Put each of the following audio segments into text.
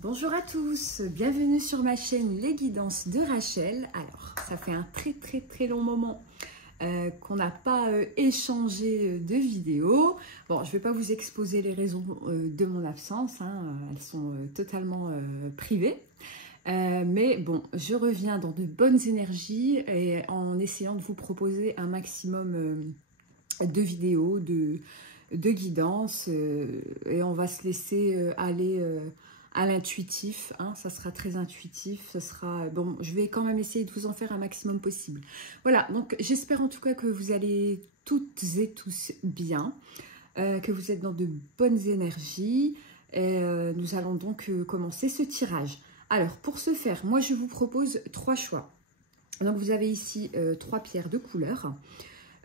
Bonjour à tous, bienvenue sur ma chaîne Les Guidances de Rachel. Alors, ça fait un très long moment qu'on n'a pas échangé de vidéos. Bon, je ne vais pas vous exposer les raisons de mon absence, hein, elles sont totalement privées. Mais bon, je reviens dans de bonnes énergies et en essayant de vous proposer un maximum de vidéos, de guidance, et on va se laisser aller à l'intuitif, hein, ça sera très intuitif, ça sera bon. Je vais quand même essayer de vous en faire un maximum possible. Voilà, donc j'espère en tout cas que vous allez toutes et tous bien, que vous êtes dans de bonnes énergies, et nous allons donc commencer ce tirage. Alors pour ce faire, moi je vous propose 3 choix. Donc vous avez ici 3 pierres de couleur.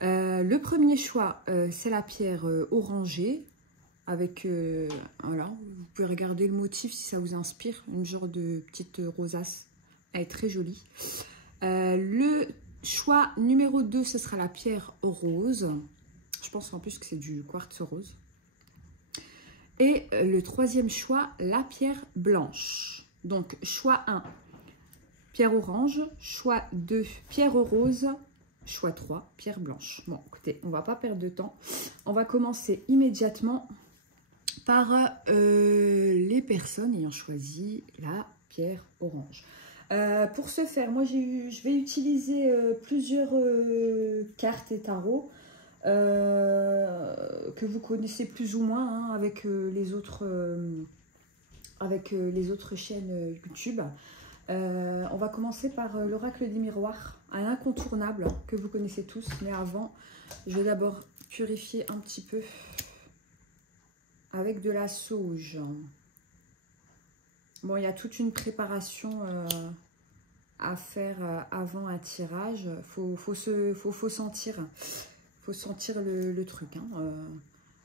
Le premier choix, c'est la pierre orangée, avec, voilà, vous pouvez regarder le motif si ça vous inspire, une genre de petite rosace, elle est très jolie. Le choix numéro 2, ce sera la pierre rose, je pense en plus que c'est du quartz rose. Et le troisième choix, la pierre blanche. Donc choix 1, pierre orange, choix 2, pierre rose, choix 3, pierre blanche. Bon, écoutez, on ne va pas perdre de temps. On va commencer immédiatement par les personnes ayant choisi la pierre orange. Pour ce faire, moi je vais utiliser plusieurs cartes et tarots que vous connaissez plus ou moins, hein, avec les autres chaînes YouTube. On va commencer par l'oracle des miroirs, un incontournable que vous connaissez tous, mais avant, je vais d'abord purifier un petit peu avec de la sauge. Bon, il y a toute une préparation à faire avant un tirage. Faut sentir le truc, hein.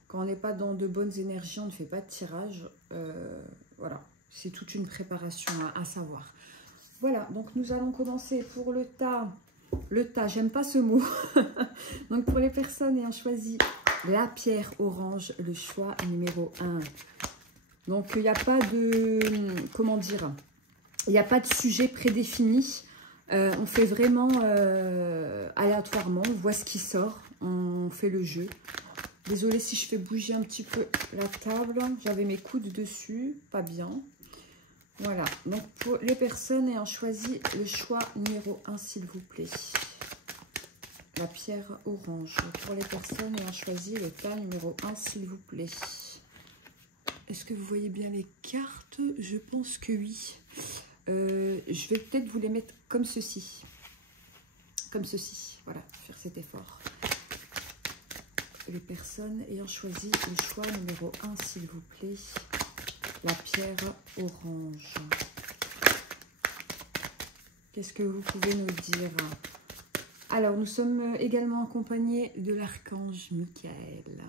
Quand on n'est pas dans de bonnes énergies, on ne fait pas de tirage. Voilà, c'est toute une préparation à savoir. Voilà, donc nous allons commencer pour le tas. Le tas, j'aime pas ce mot. Donc pour les personnes ayant choisi la pierre orange, le choix numéro 1. Donc il n'y a pas de, comment dire, il n'y a pas de sujet prédéfini. On fait vraiment aléatoirement, on voit ce qui sort, on fait le jeu. Désolée si je fais bouger un petit peu la table, j'avais mes coudes dessus, pas bien. Voilà, donc pour les personnes ayant choisi le choix numéro 1, s'il vous plaît. La pierre orange. Pour les personnes ayant choisi le tas numéro 1, s'il vous plaît. Est-ce que vous voyez bien les cartes? Je pense que oui. Je vais peut-être vous les mettre comme ceci. Comme ceci. Voilà, faire cet effort. Les personnes ayant choisi le choix numéro 1, s'il vous plaît. La pierre orange. Qu'est-ce que vous pouvez nous dire? Alors, nous sommes également accompagnés de l'archange Michael.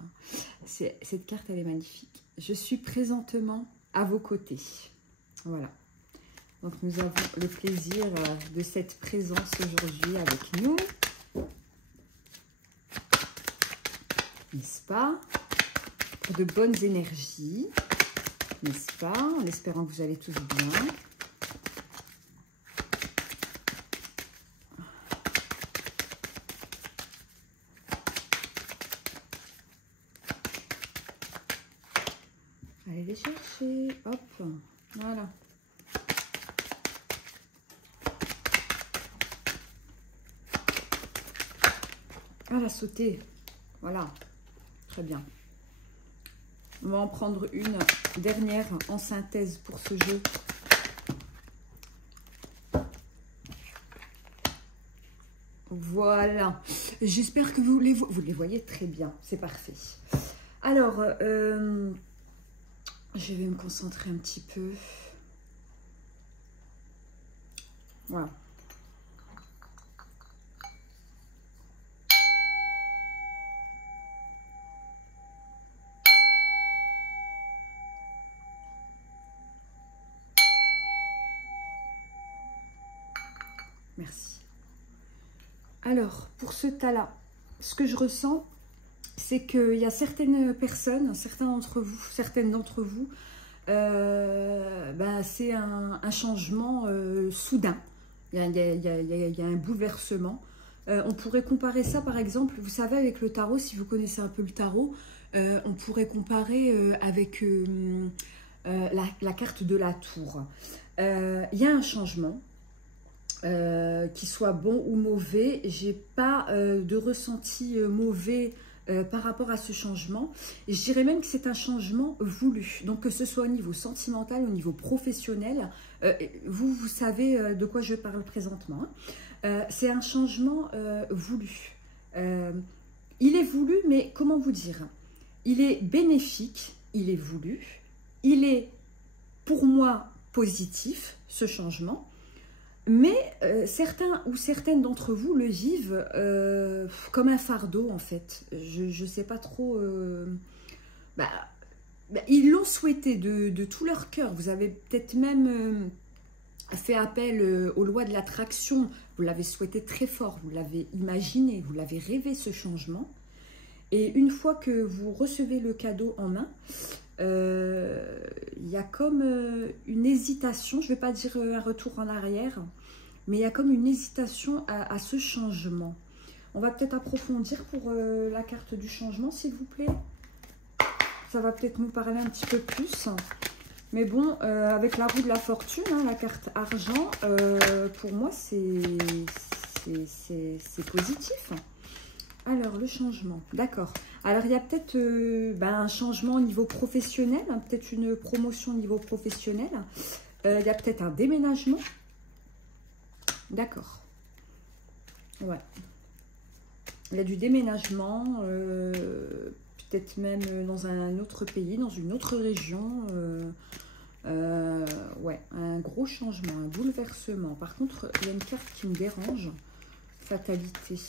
Cette carte, elle est magnifique. Je suis présentement à vos côtés. Voilà. Donc, nous avons le plaisir de cette présence aujourd'hui avec nous. N'est-ce pas? Pour de bonnes énergies. N'est-ce pas? En espérant que vous allez tous bien. Allez les chercher. Hop. Voilà. Ah, la sauter. Voilà. Très bien. On va en prendre une dernière en synthèse pour ce jeu. Voilà. J'espère que vous les voyez très bien. C'est parfait. Alors, je vais me concentrer un petit peu. Voilà. Merci. Alors, pour ce tas-là, ce que je ressens, c'est qu'il y a certaines personnes, certaines d'entre vous, c'est un changement soudain. Il y a un bouleversement. On pourrait comparer ça, par exemple, vous savez, avec le tarot, si vous connaissez un peu le tarot, on pourrait comparer avec la carte de la tour. Il y a un changement, qu'il soit bon ou mauvais. J'ai pas de ressenti mauvais par rapport à ce changement. Et je dirais même que c'est un changement voulu. Donc que ce soit au niveau sentimental, au niveau professionnel, vous savez de quoi je parle présentement. Hein. C'est un changement voulu. Il est voulu, mais comment vous dire? Il est bénéfique, il est voulu, il est pour moi positif, ce changement. Mais certains ou certaines d'entre vous le vivent comme un fardeau, en fait. Je ne sais pas trop... ils l'ont souhaité de tout leur cœur. Vous avez peut-être même fait appel aux lois de l'attraction. Vous l'avez souhaité très fort, vous l'avez imaginé, vous l'avez rêvé, ce changement. Et une fois que vous recevez le cadeau en main, il y a comme une hésitation, je ne vais pas dire un retour en arrière, mais il y a comme une hésitation à ce changement. On va peut-être approfondir pour la carte du changement, s'il vous plaît. Ça va peut-être nous parler un petit peu plus. Mais bon, avec la roue de la fortune, hein, la carte argent, pour moi, c'est positif. Alors, le changement, d'accord. Alors, il y a peut-être un changement au niveau professionnel, hein, peut-être une promotion au niveau professionnel. Il y a peut-être un déménagement. D'accord. Ouais. Il y a du déménagement, peut-être même dans un autre pays, dans une autre région. Ouais, un gros changement, un bouleversement. Par contre, il y a une carte qui me dérange. Fatalité.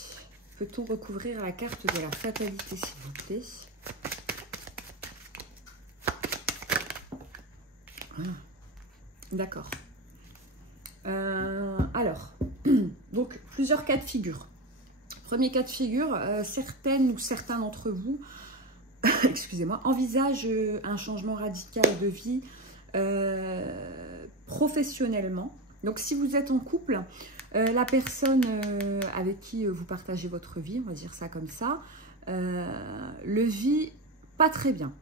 Peut-on recouvrir la carte de la fatalité, s'il vous plaît? D'accord. Alors, donc, plusieurs cas de figure. Premier cas de figure, certaines ou certains d'entre vous, excusez-moi, envisagent un changement radical de vie professionnellement. Donc, si vous êtes en couple, la personne avec qui vous partagez votre vie, on va dire ça comme ça, le vit pas très bien.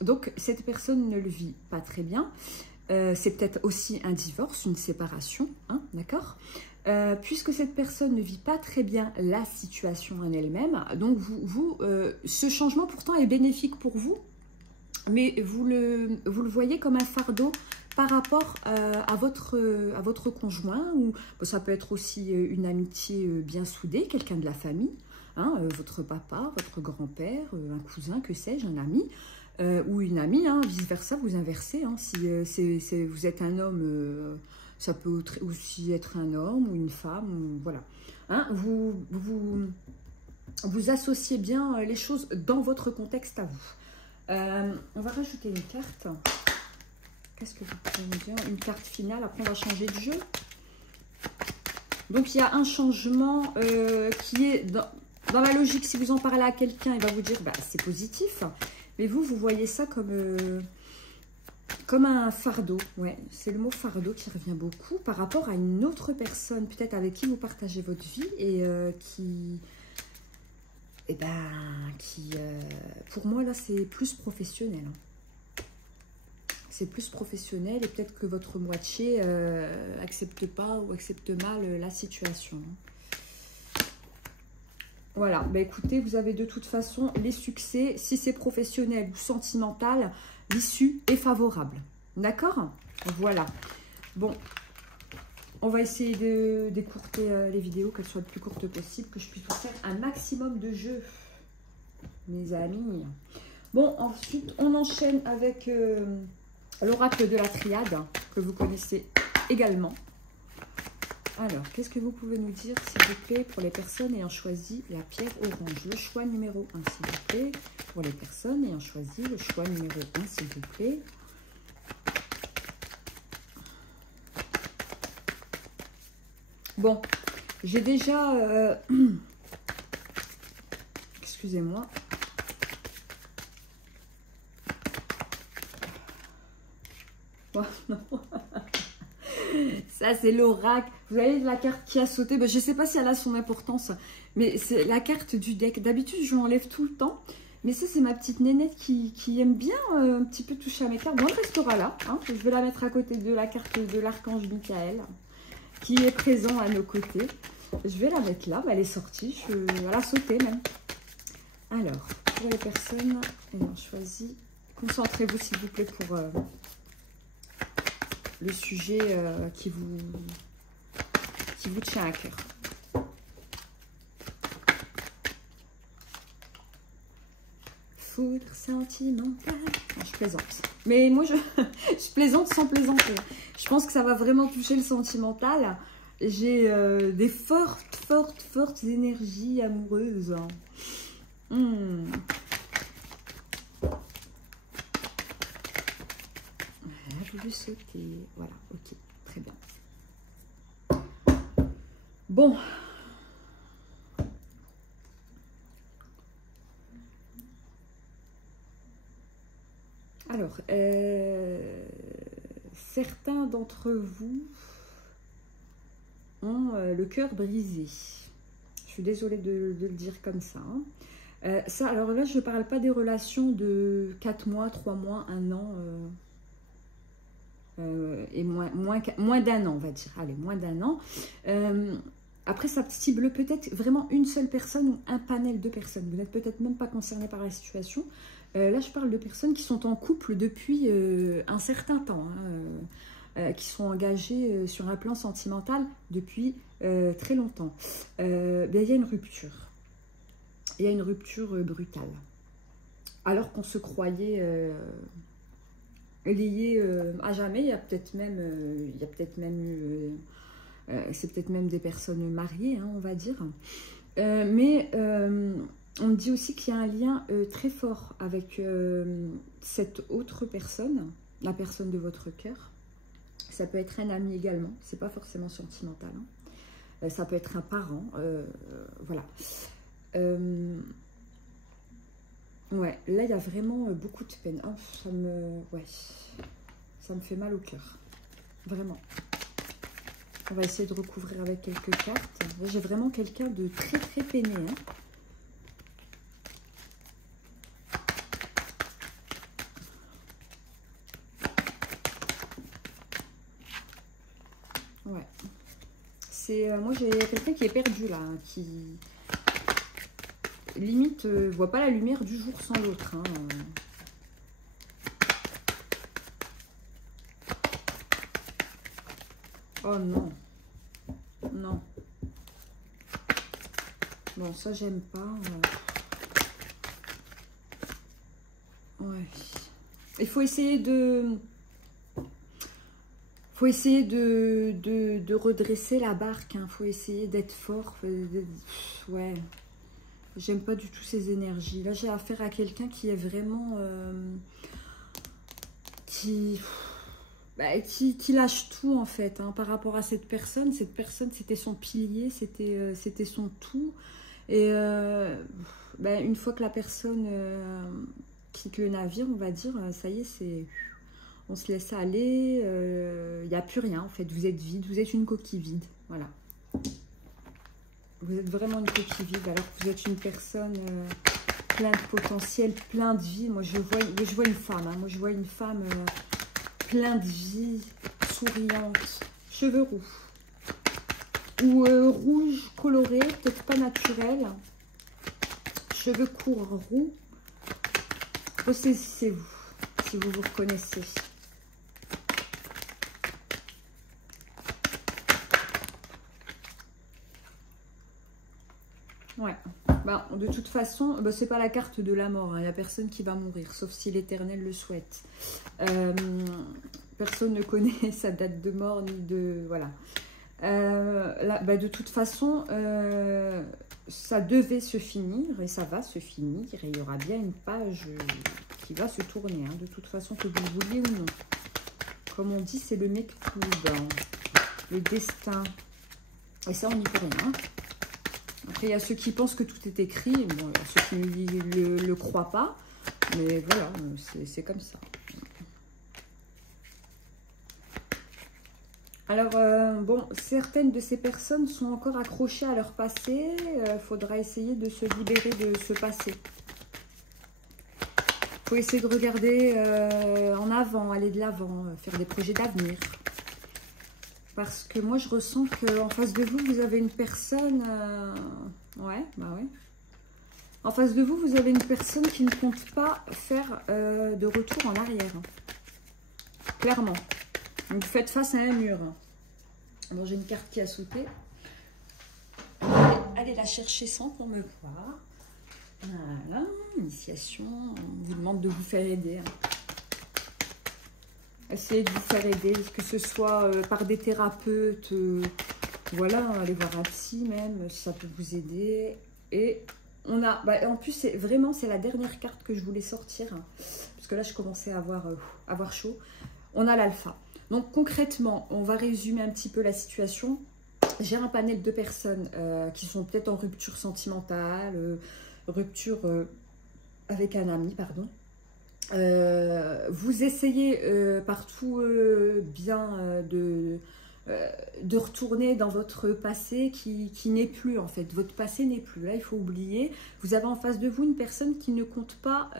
Donc, cette personne ne le vit pas très bien. C'est peut-être aussi un divorce, une séparation, hein, d'accord? Puisque cette personne ne vit pas très bien la situation en elle-même, donc ce changement pourtant est bénéfique pour vous, mais vous le voyez comme un fardeau par rapport à votre conjoint, ou ça peut être aussi une amitié bien soudée, quelqu'un de la famille, hein, votre papa, votre grand-père, un cousin, que sais-je, un ami, ou une amie, hein, vice-versa, vous inversez, hein, si vous êtes un homme, ça peut aussi être un homme ou une femme, ou, voilà. Hein, vous associez bien les choses dans votre contexte à vous. On va rajouter une carte. Qu'est-ce que vous pouvez me dire? Une carte finale, après on va changer de jeu. Donc il y a un changement qui est dans la logique, si vous en parlez à quelqu'un, il va vous dire c'est positif. Mais vous voyez ça comme un fardeau. Ouais, c'est le mot fardeau qui revient beaucoup par rapport à une autre personne, peut-être avec qui vous partagez votre vie et qui, pour moi, là, c'est plus professionnel. C'est plus professionnel et peut-être que votre moitié accepte pas ou accepte mal la situation. Voilà, écoutez, vous avez de toute façon les succès. Si c'est professionnel ou sentimental, l'issue est favorable. D'accord? Voilà. Bon, on va essayer d'écourter les vidéos, qu'elles soient le plus courtes possible, que je puisse vous faire un maximum de jeux, mes amis. Bon, ensuite, on enchaîne avec l'oracle de la triade, que vous connaissez également. Alors, qu'est-ce que vous pouvez nous dire, s'il vous plaît, pour les personnes ayant choisi la pierre orange? Le choix numéro 1, s'il vous plaît. Pour les personnes ayant choisi le choix numéro 1, s'il vous plaît. Bon, j'ai déjà... Excusez-moi. quoi. Non. Ça, c'est l'oracle. Vous voyez la carte qui a sauté. Ben, je ne sais pas si elle a son importance, mais c'est la carte du deck. D'habitude, je l'enlève tout le temps. Mais ça, c'est ma petite nénette qui aime bien un petit peu toucher à mes cartes. Bon, elle restera là. Hein. Je vais la mettre à côté de la carte de l'archange Michael, qui est présent à nos côtés. Je vais la mettre là. Ben, elle est sortie. Elle a sauté même. Alors, pour les personnes, on choisit. Concentrez-vous, s'il vous plaît, pour le sujet qui vous tient à cœur. Foudre sentimentale. Non, je plaisante. Mais moi, je plaisante sans plaisanter. Je pense que ça va vraiment toucher le sentimental. J'ai des fortes énergies amoureuses. Je voulais sauter. Voilà, ok, très bien. Bon. Alors, certains d'entre vous ont le cœur brisé. Je suis désolée de le dire comme ça. Hein. Ça, alors là, je ne parle pas des relations de 4 mois, 3 mois, 1 an... et moins d'un an, on va dire. Allez, moins d'un an. Après, ça cible peut-être vraiment une seule personne ou un panel de personnes. Vous n'êtes peut-être même pas concerné par la situation. Là, je parle de personnes qui sont en couple depuis un certain temps, hein, qui sont engagées sur un plan sentimental depuis très longtemps. Il y a une rupture. Il y a une rupture brutale. Alors qu'on se croyait... lié à jamais, il y a peut-être même c'est peut-être même des personnes mariées, hein, on va dire. Mais on me dit aussi qu'il y a un lien très fort avec cette autre personne, la personne de votre cœur. Ça peut être un ami également, c'est pas forcément sentimental. Hein. Ça peut être un parent, voilà. Ouais, là, il y a vraiment beaucoup de peine. Oh, ça me fait mal au cœur. Vraiment. On va essayer de recouvrir avec quelques cartes. J'ai vraiment quelqu'un de très peiné. Hein. Ouais. Moi, j'ai quelqu'un qui est perdu, là. Hein, qui... limite, voit pas la lumière du jour sans l'autre. Hein. Oh non. Non. Bon, ça, j'aime pas. Ouais. Il faut essayer de... de redresser la barque. Il faut essayer d'être fort. Ouais. J'aime pas du tout ces énergies. Là, j'ai affaire à quelqu'un qui est vraiment... qui lâche tout, en fait, hein, par rapport à cette personne. Cette personne, c'était son pilier, c'était son tout. Et une fois que la personne quitte le navire, on va dire, ça y est, on se laisse aller. Il n'y a plus rien, en fait. Vous êtes vide, vous êtes une coquille vide. Voilà. Vous êtes vraiment une coquille vide, alors que vous êtes une personne plein de potentiel, plein de vie. Moi, je vois une femme. Hein. Moi, je vois une femme plein de vie, souriante, cheveux roux. Ou rouge coloré, peut-être pas naturel. Cheveux courts roux. Ressaisissez-vous, si vous vous reconnaissez. Ouais. De toute façon, c'est pas la carte de la mort. Il n'y a personne qui va mourir, sauf si l'Éternel le souhaite. Personne ne connaît sa date de mort, ni de... Voilà. De toute façon, ça devait se finir, et ça va se finir. Et il y aura bien une page qui va se tourner, hein, de toute façon, que vous le vouliez ou non. Comme on dit, c'est le Mektoub, hein, le destin. Et ça, on n'y peut rien. Après, il y a ceux qui pensent que tout est écrit. Bon, il y a ceux qui ne le croient pas. Mais voilà, c'est comme ça. Alors, bon, certaines de ces personnes sont encore accrochées à leur passé. Il faudra essayer de se libérer de ce passé. Il faut essayer de regarder en avant, aller de l'avant, faire des projets d'avenir. Parce que moi, je ressens qu'en face de vous, vous avez une personne... ouais, bah ouais. En face de vous, vous avez une personne qui ne compte pas faire de retour en arrière. Clairement. Donc, vous faites face à un mur. Bon, j'ai une carte qui a sauté. Allez la chercher sans qu'on me voie. Voilà, initiation. On vous demande de vous faire aider. Essayez de vous faire aider, que ce soit par des thérapeutes. Voilà, allez voir un psy même, si ça peut vous aider. Et on a... Bah, en plus, c'est la dernière carte que je voulais sortir. Parce que là, je commençais à avoir chaud. On a l'alpha. Donc concrètement, on va résumer un petit peu la situation. J'ai un panel de personnes qui sont peut-être en rupture sentimentale, rupture avec un ami, pardon. Vous essayez partout bien de retourner dans votre passé qui n'est plus en fait. Votre passé n'est plus. Là, il faut oublier. Vous avez en face de vous une personne qui ne compte pas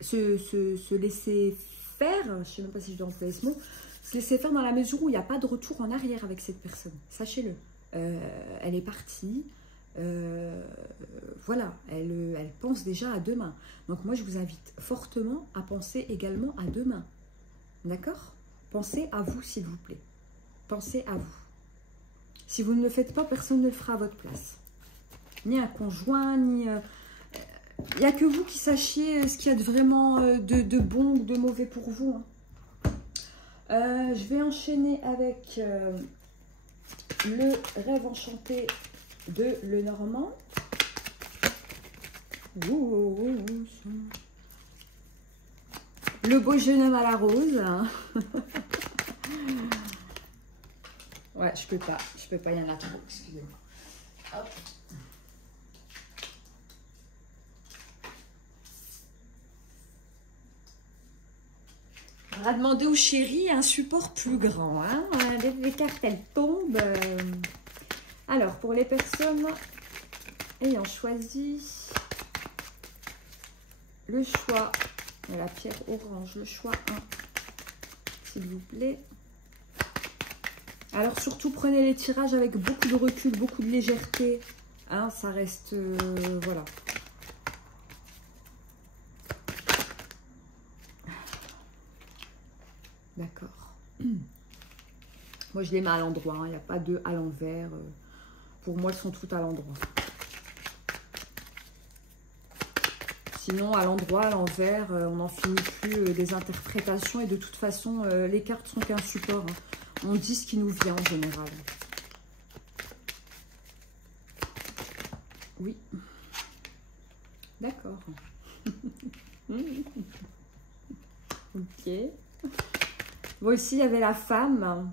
se laisser faire, je ne sais même pas si je dois employer ce mot, se laisser faire dans la mesure où il n'y a pas de retour en arrière avec cette personne. Sachez-le. Elle est partie. Voilà, elle pense déjà à demain. Donc moi, je vous invite fortement à penser également à demain. D'accord? Pensez à vous, s'il vous plaît. Pensez à vous. Si vous ne le faites pas, personne ne le fera à votre place. Ni un conjoint, ni... Il n'y a que vous qui sachiez ce qu'il y a de vraiment de bon ou de mauvais pour vous. Je vais enchaîner avec le rêve enchanté de Lenormand. Le beau jeune homme à la rose. Ouais, je peux pas, il y en a trop, excusez-moi. Hop. On va demander au chéri un support plus grand. Hein. Les cartes, elles tombent. Alors, pour les personnes ayant choisi le choix de la pierre orange, le choix 1, s'il vous plaît. Alors, surtout, prenez les tirages avec beaucoup de recul, beaucoup de légèreté. Hein, ça reste... voilà. D'accord. Moi, je les mets à l'endroit. Il n'y a pas de à l'envers. Pour moi, elles sont toutes à l'endroit. Sinon, à l'endroit, à l'envers, on n'en finit plus des interprétations. Et de toute façon, les cartes sont qu'un support. Hein. On dit ce qui nous vient en général. Oui. D'accord. Ok. Moi aussi, il y avait la femme.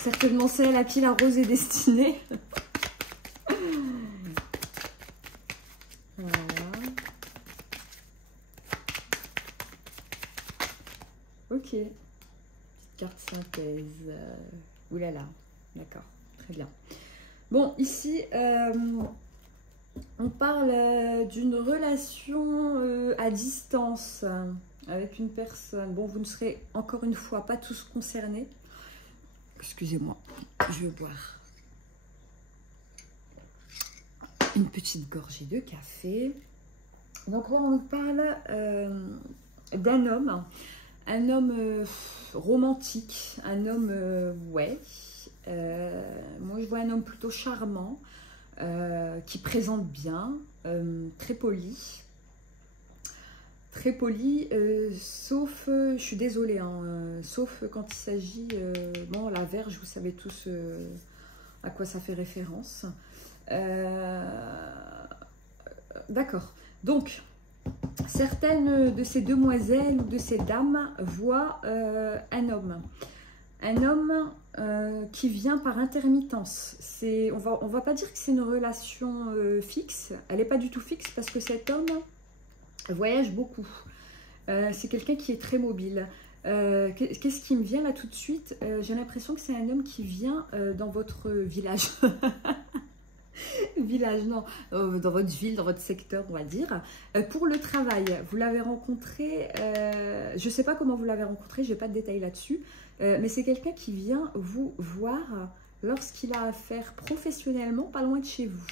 Certainement celle à qui la rose est destinée. Voilà. Ok. Petite carte synthèse. Oulala. D'accord. Très bien. Bon, ici, on parle d'une relation à distance avec une personne. Bon, vous ne serez encore une fois pas tous concernés. Excusez-moi, je vais boire une petite gorgée de café. Donc là, on parle d'un homme. Un homme romantique, un homme, ouais. Moi, je vois un homme plutôt charmant, qui présente bien, très poli. Très poli, sauf, je suis désolée, hein, sauf quand il s'agit, bon, la verge, vous savez tous à quoi ça fait référence. D'accord, donc, certaines de ces demoiselles ou de ces dames voient un homme qui vient par intermittence. On va pas dire que c'est une relation fixe, elle n'est pas du tout fixe parce que cet homme voyage beaucoup. C'est quelqu'un qui est très mobile. Qu'est-ce qui me vient là tout de suite? J'ai l'impression que c'est un homme qui vient dans votre village. Village, non, dans votre ville, dans votre secteur, on va dire. Pour le travail, vous l'avez rencontré, je ne sais pas comment vous l'avez rencontré, je n'ai pas de détails là-dessus, mais c'est quelqu'un qui vient vous voir lorsqu'il a affaire professionnellement, pas loin de chez vous.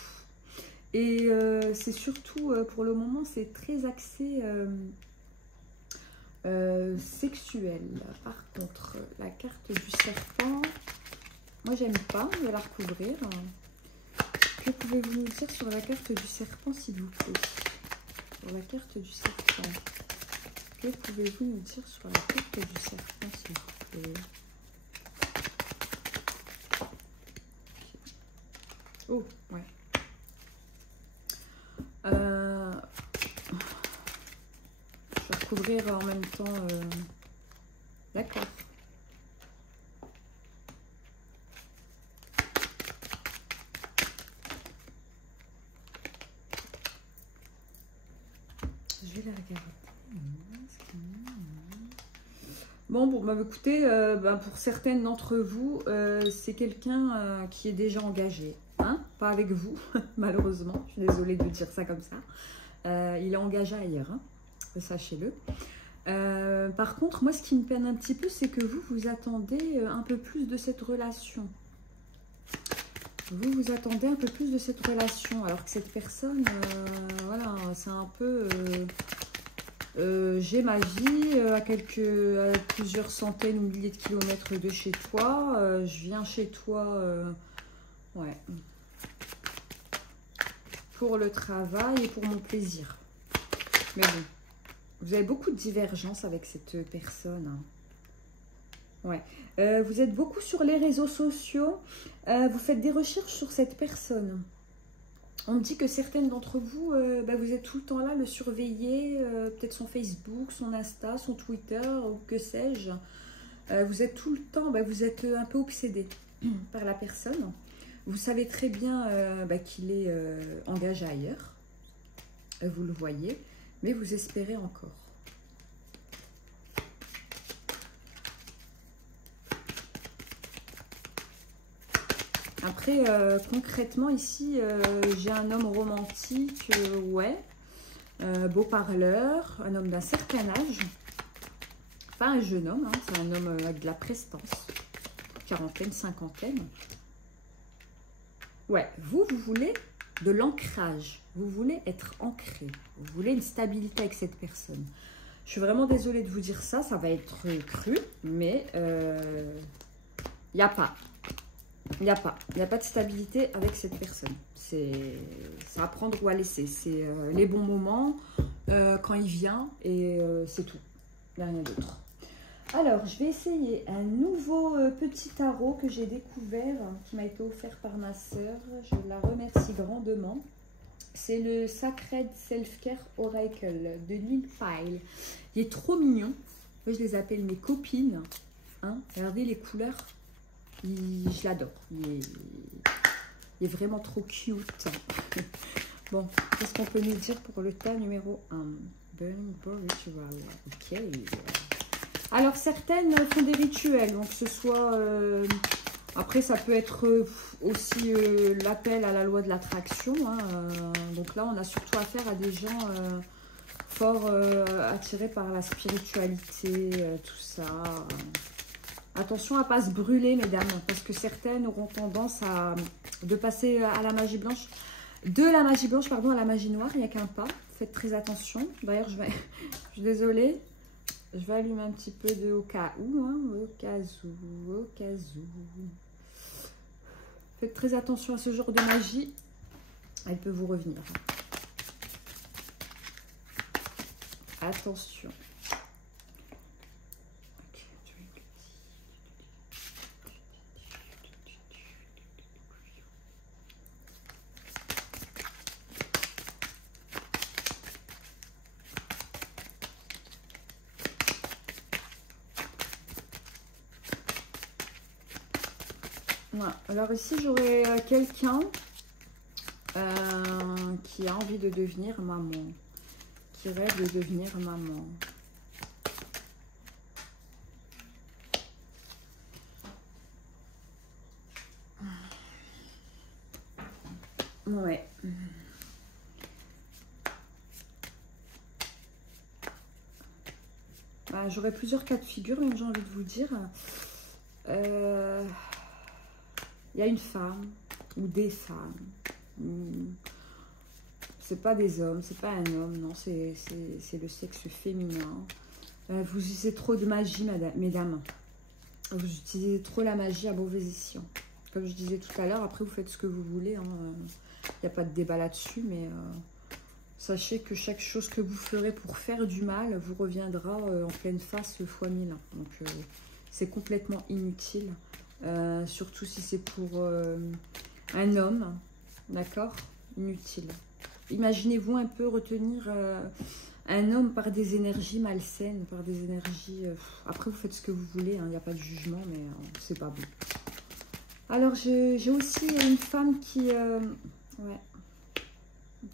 Et c'est surtout, pour le moment, c'est très axé sexuel. Par contre, la carte du serpent, moi j'aime pas, je vais la recouvrir. Que pouvez-vous nous dire sur la carte du serpent, s'il vous plaît? Sur la carte du serpent. Que pouvez-vous nous dire sur la carte du serpent, s'il vous plaît? Oh, ouais. Je vais recouvrir en même temps. D'accord. Je vais la regarder. Bon, bah, écoutez, pour certaines d'entre vous, c'est quelqu'un qui est déjà engagé. Hein, pas avec vous, malheureusement. Je suis désolée de dire ça comme ça. Il est engagé ailleurs, hein, sachez-le. Par contre, moi, ce qui me peine un petit peu, c'est que vous attendez un peu plus de cette relation. Vous attendez un peu plus de cette relation, alors que cette personne, voilà, c'est un peu... j'ai ma vie à plusieurs centaines ou milliers de kilomètres de chez toi. Je viens chez toi, ouais, pour le travail et pour mon plaisir. Mais bon, vous avez beaucoup de divergences avec cette personne. Hein. Ouais. Vous êtes beaucoup sur les réseaux sociaux. Vous faites des recherches sur cette personne. On me dit que certaines d'entre vous, vous êtes tout le temps là, le surveiller, peut-être son Facebook, son Insta, son Twitter, ou que sais-je. Vous êtes tout le temps, vous êtes un peu obsédé par la personne. Vous savez très bien qu'il est engagé ailleurs. Vous le voyez, mais vous espérez encore. Après, concrètement, ici, j'ai un homme romantique, ouais, beau parleur, un homme d'un certain âge, pas un jeune homme, hein, c'est un homme avec de la prestance, quarantaine, cinquantaine. Ouais, vous voulez de l'ancrage, vous voulez être ancré, vous voulez une stabilité avec cette personne. Je suis vraiment désolée de vous dire ça, ça va être cru, mais il n'y a pas. Il n'y a pas de stabilité avec cette personne. C'est à prendre ou à laisser. C'est les bons moments, quand il vient, et c'est tout. Il n'y a rien d'autre. Alors, je vais essayer un nouveau petit tarot que j'ai découvert, qui m'a été offert par ma sœur. Je la remercie grandement. C'est le Sacred Self-Care Oracle de Lil File. Il est trop mignon. Moi, je les appelle mes copines. Hein, regardez les couleurs. Je l'adore. Il est vraiment trop cute. Bon, qu'est-ce qu'on peut nous dire pour le tas numéro 1? Burning Bowl Ritual. Ok. Alors, certaines font des rituels. Donc, ce soit... après, ça peut être aussi l'appel à la loi de l'attraction. Hein, donc là, on a surtout affaire à des gens fort attirés par la spiritualité, tout ça. Attention à ne pas se brûler, mesdames, parce que certaines auront tendance de passer à la magie blanche, de la magie blanche, pardon, à la magie noire, il n'y a qu'un pas. Faites très attention. D'ailleurs, je suis désolée, je vais allumer un petit peu de au cas où, hein, au cas où. Faites très attention à ce genre de magie, elle peut vous revenir. Attention. Voilà. Alors ici, j'aurais quelqu'un qui a envie de devenir maman, qui rêve de devenir maman. Ouais. Ah, j'aurais plusieurs cas de figure, même j'ai envie de vous dire. Il y a une femme ou des femmes. C'est pas des hommes, c'est pas un homme, non, c'est le sexe féminin. Vous utilisez trop de magie, mesdames. Vous utilisez trop la magie à mauvais escient. Comme je disais tout à l'heure, après vous faites ce que vous voulez. Il n'y a pas de débat là-dessus, mais sachez que chaque chose que vous ferez pour faire du mal vous reviendra en pleine face fois 1000. Donc c'est complètement inutile. Surtout si c'est pour un homme, d'accord? Inutile. Imaginez-vous un peu retenir un homme par des énergies malsaines, par des énergies... après, vous faites ce que vous voulez, il n'y a pas de jugement, mais c'est pas bon. Alors, j'ai aussi une femme qui... ouais,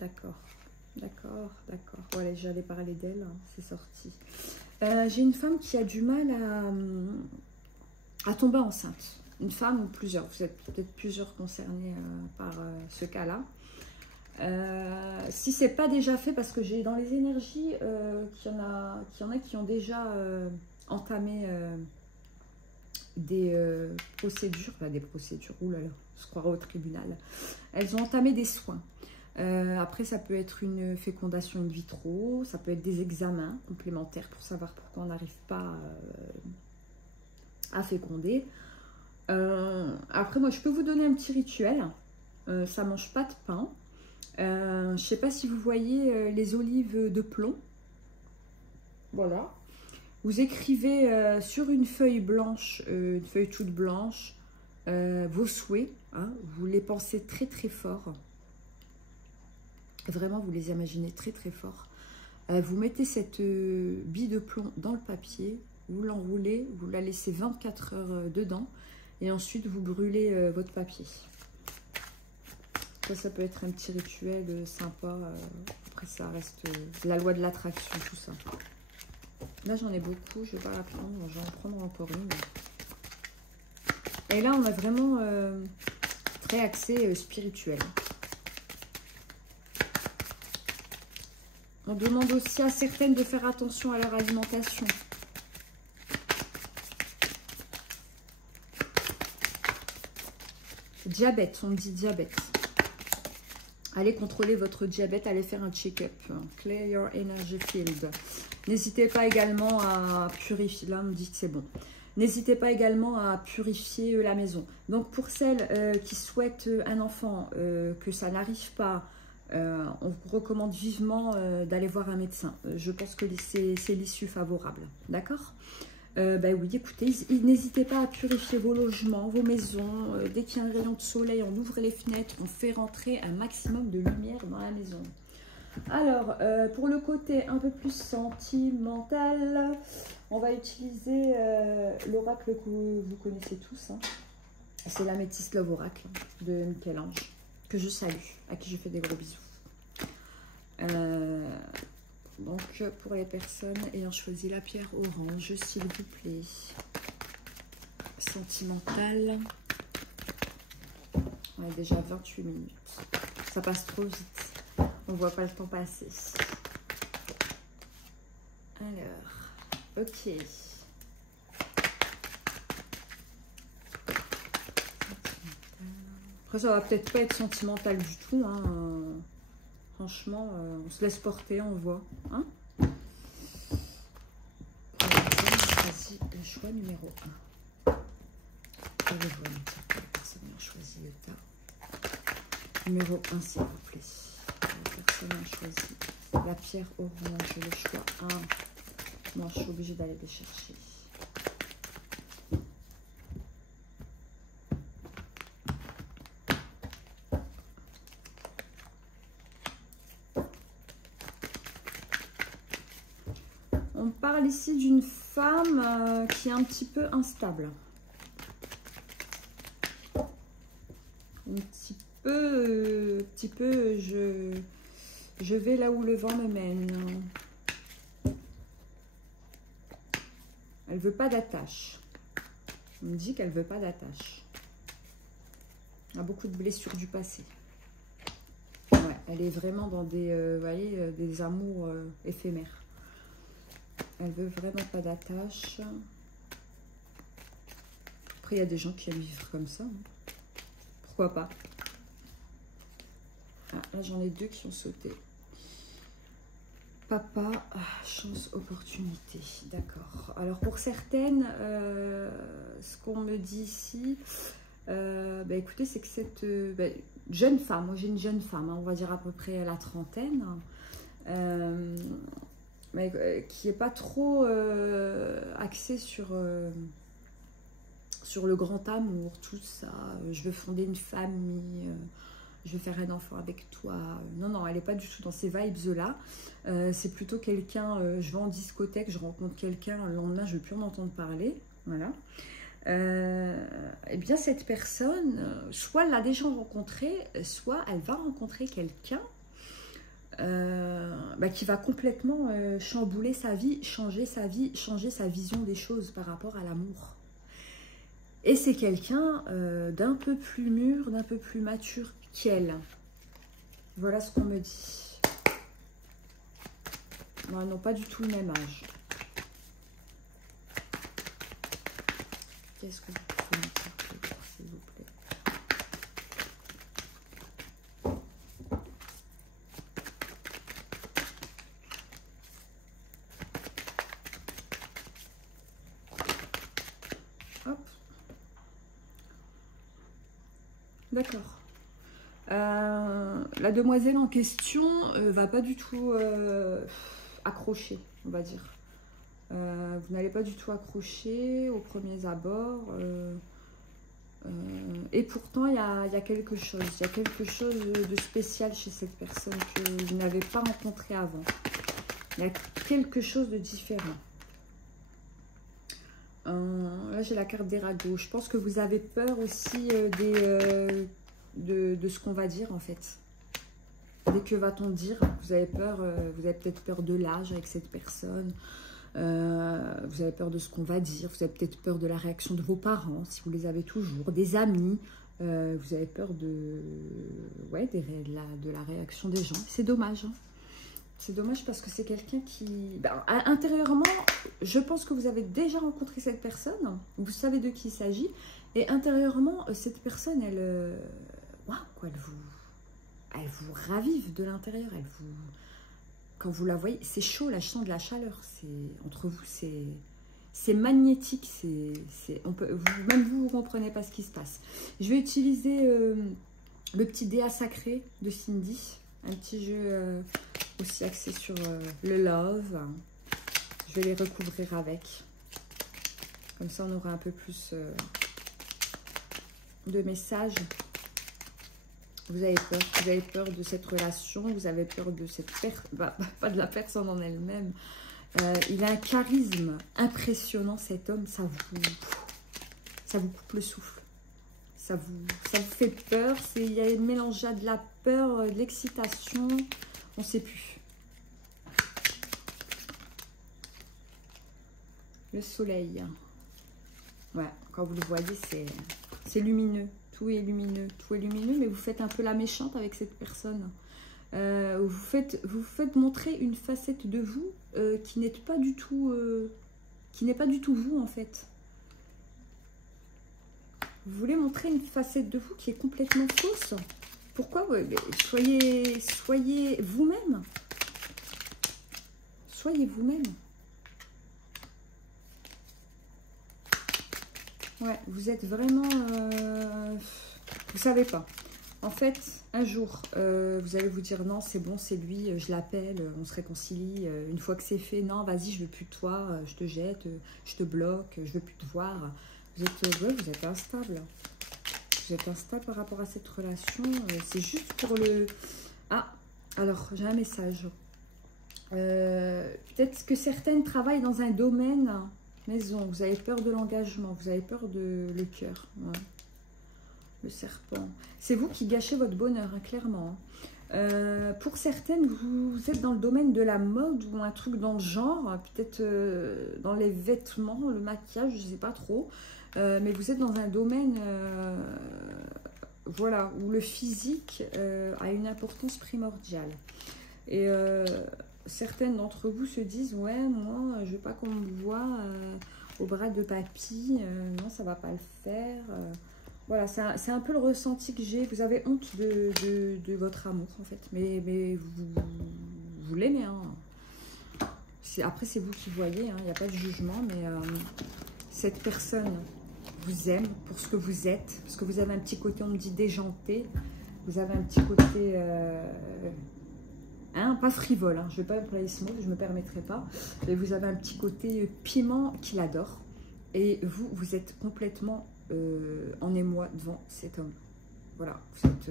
d'accord, d'accord, d'accord. Voilà, j'allais parler d'elle, hein, c'est sorti. J'ai une femme qui a du mal à tomber enceinte. Une femme ou plusieurs, vous êtes peut-être plusieurs concernés par ce cas-là. Si c'est pas déjà fait, parce que j'ai dans les énergies qu'il y en a qui ont déjà entamé des procédures, oulala, je croirais au tribunal. Elles ont entamé des soins. Après, ça peut être une fécondation in vitro, ça peut être des examens complémentaires pour savoir pourquoi on n'arrive pas à féconder. Après, moi, je peux vous donner un petit rituel. Ça mange pas de pain. Je ne sais pas si vous voyez les olives de plomb. Voilà. Vous écrivez sur une feuille blanche, une feuille toute blanche, vos souhaits. Hein, vous les pensez très très fort. Vraiment, vous les imaginez très très fort. Vous mettez cette bille de plomb dans le papier. Vous l'enroulez, vous la laissez 24 heures dedans. Et ensuite, vous brûlez votre papier. Ça peut être un petit rituel sympa. Après, ça reste la loi de l'attraction, tout ça. Là, j'en ai beaucoup. Je ne vais pas la prendre. Je vais en prendre encore une. Et là, on a vraiment très axé spirituel. On demande aussi à certaines de faire attention à leur alimentation. Diabète, on me dit diabète. Allez contrôler votre diabète, allez faire un check-up. Clear your energy field. N'hésitez pas également à purifier. Là, on me dit que c'est bon. N'hésitez pas également à purifier la maison. Donc, pour celles qui souhaitent un enfant, que ça n'arrive pas, on vous recommande vivement d'aller voir un médecin. Je pense que c'est l'issue favorable. D'accord ? Oui, écoutez, n'hésitez pas à purifier vos logements, vos maisons. Dès qu'il y a un rayon de soleil, on ouvre les fenêtres, on fait rentrer un maximum de lumière dans la maison. Alors, pour le côté un peu plus sentimental, on va utiliser l'oracle que vous connaissez tous. Hein. C'est l'améthyste Love Oracle de Michel-Ange, que je salue, à qui je fais des gros bisous. Donc, pour les personnes ayant choisi la pierre orange, s'il vous plaît, sentimentale. On a déjà 28 minutes. Ça passe trop vite. On ne voit pas le temps passer. Alors, ok. Après, ça va peut-être pas être sentimental du tout, hein. Franchement, on se laisse porter, on voit. Hein, choisi le choix numéro 1. Allez-vous me dire que la personne a choisi le tas. Numéro 1, s'il vous plaît. La personne a choisi la pierre orange, le choix 1. Moi, je suis obligée d'aller les chercher. On parle ici d'une femme qui est un petit peu instable. Un petit peu, je vais là où le vent me mène. Elle veut pas d'attache. On me dit qu'elle veut pas d'attache. Elle a beaucoup de blessures du passé. Ouais, elle est vraiment dans des, vous voyez, des amours éphémères. Elle veut vraiment pas d'attache. Après, il y a des gens qui aiment vivre comme ça. Hein. Pourquoi pas? Ah, là, j'en ai deux qui ont sauté. Papa, chance, opportunité. D'accord. Alors, pour certaines, ce qu'on me dit ici, bah, écoutez, c'est que cette jeune femme, moi j'ai une jeune femme, hein, on va dire à peu près la trentaine, mais, qui n'est pas trop axée sur le grand amour, tout ça. Je veux fonder une famille, je veux faire un enfant avec toi. Non, non, elle n'est pas du tout dans ces vibes-là. C'est plutôt quelqu'un, je vais en discothèque, je rencontre quelqu'un, le lendemain, je ne veux plus en entendre parler. Voilà. Eh bien, cette personne, soit elle l'a déjà rencontré, soit elle va rencontrer quelqu'un qui va complètement chambouler sa vie, changer sa vision des choses par rapport à l'amour. Et c'est quelqu'un d'un peu plus mûr, d'un peu plus mature qu'elle. Voilà ce qu'on me dit. Non, elles n'ont pas du tout le même âge. Qu'est-ce que vous pouvez m'interpréter, s'il vous plaît? Hop. D'accord. La demoiselle en question va pas du tout accrocher, on va dire. Vous n'allez pas du tout accrocher aux premiers abords. Et pourtant, il y a quelque chose. Il y a quelque chose de spécial chez cette personne que vous n'avez pas rencontré avant. Il y a quelque chose de différent. Là, j'ai la carte des ragots. Je pense que vous avez peur aussi de ce qu'on va dire, en fait. Dès que va-t-on dire? Vous avez peur, vous avez peut-être peur de l'âge avec cette personne. Vous avez peur de ce qu'on va dire. Vous avez peut-être peur de la réaction de vos parents, si vous les avez toujours. Des amis. Vous avez peur de la réaction des gens. C'est dommage, hein. C'est dommage parce que c'est quelqu'un qui... intérieurement, je pense que vous avez déjà rencontré cette personne. Vous savez de qui il s'agit. Et intérieurement, cette personne, elle... Waouh, quoi, elle vous ravive de l'intérieur. Quand vous la voyez, c'est chaud, là, je sens de la chaleur. Entre vous, c'est magnétique. Même vous ne comprenez pas ce qui se passe. Je vais utiliser le petit dé sacré de Cindy. Un petit jeu aussi axé sur le love. Je vais les recouvrir avec. Comme ça, on aura un peu plus de messages. Vous avez peur de cette relation. Vous avez peur de cette personne. Pas de la personne en elle-même. Il a un charisme impressionnant, cet homme. Ça vous coupe le souffle. Ça vous fait peur. Il y a un mélange de la peur, de l'excitation. On ne sait plus. Le soleil. Ouais, quand vous le voyez, c'est lumineux. Tout est lumineux. Tout est lumineux, mais vous faites un peu la méchante avec cette personne. Vous faites montrer une facette de vous qui n'est pas du tout vous, en fait. Vous voulez montrer une facette de vous qui est complètement fausse. Pourquoi? Soyez vous-même. Soyez vous-même. Ouais, vous êtes vraiment... vous savez pas. En fait, un jour, vous allez vous dire non, c'est bon, c'est lui, je l'appelle, on se réconcilie. Une fois que c'est fait, non, vas-y, je veux plus de toi, je te jette, je te bloque, je veux plus te voir. Vous êtes instable. Vous êtes instable par rapport à cette relation. C'est juste pour le... Ah, alors, j'ai un message. Peut-être que certaines travaillent dans un domaine maison. Vous avez peur de l'engagement. Vous avez peur de le cœur. Ouais. Le serpent. C'est vous qui gâchez votre bonheur, hein, clairement. Pour certaines, vous êtes dans le domaine de la mode ou un truc dans le genre. Peut-être dans les vêtements, le maquillage, je ne sais pas trop. Mais vous êtes dans un domaine voilà, où le physique a une importance primordiale. Et certaines d'entre vous se disent, ouais, moi, je veux pas qu'on me voit au bras de papy, non, ça va pas le faire. Voilà, c'est un peu le ressenti que j'ai. Vous avez honte de votre amour, en fait, mais vous l'aimez, hein. Après, c'est vous qui voyez, hein, il n'y a pas de jugement, mais cette personne vous aime pour ce que vous êtes, parce que vous avez un petit côté, on me dit, déjanté, vous avez un petit côté, hein, pas frivole, hein, je ne vais pas employer ce mot, je ne me permettrai pas, mais vous avez un petit côté piment qu'il adore, et vous, vous êtes complètement en émoi devant cet homme. Voilà, vous êtes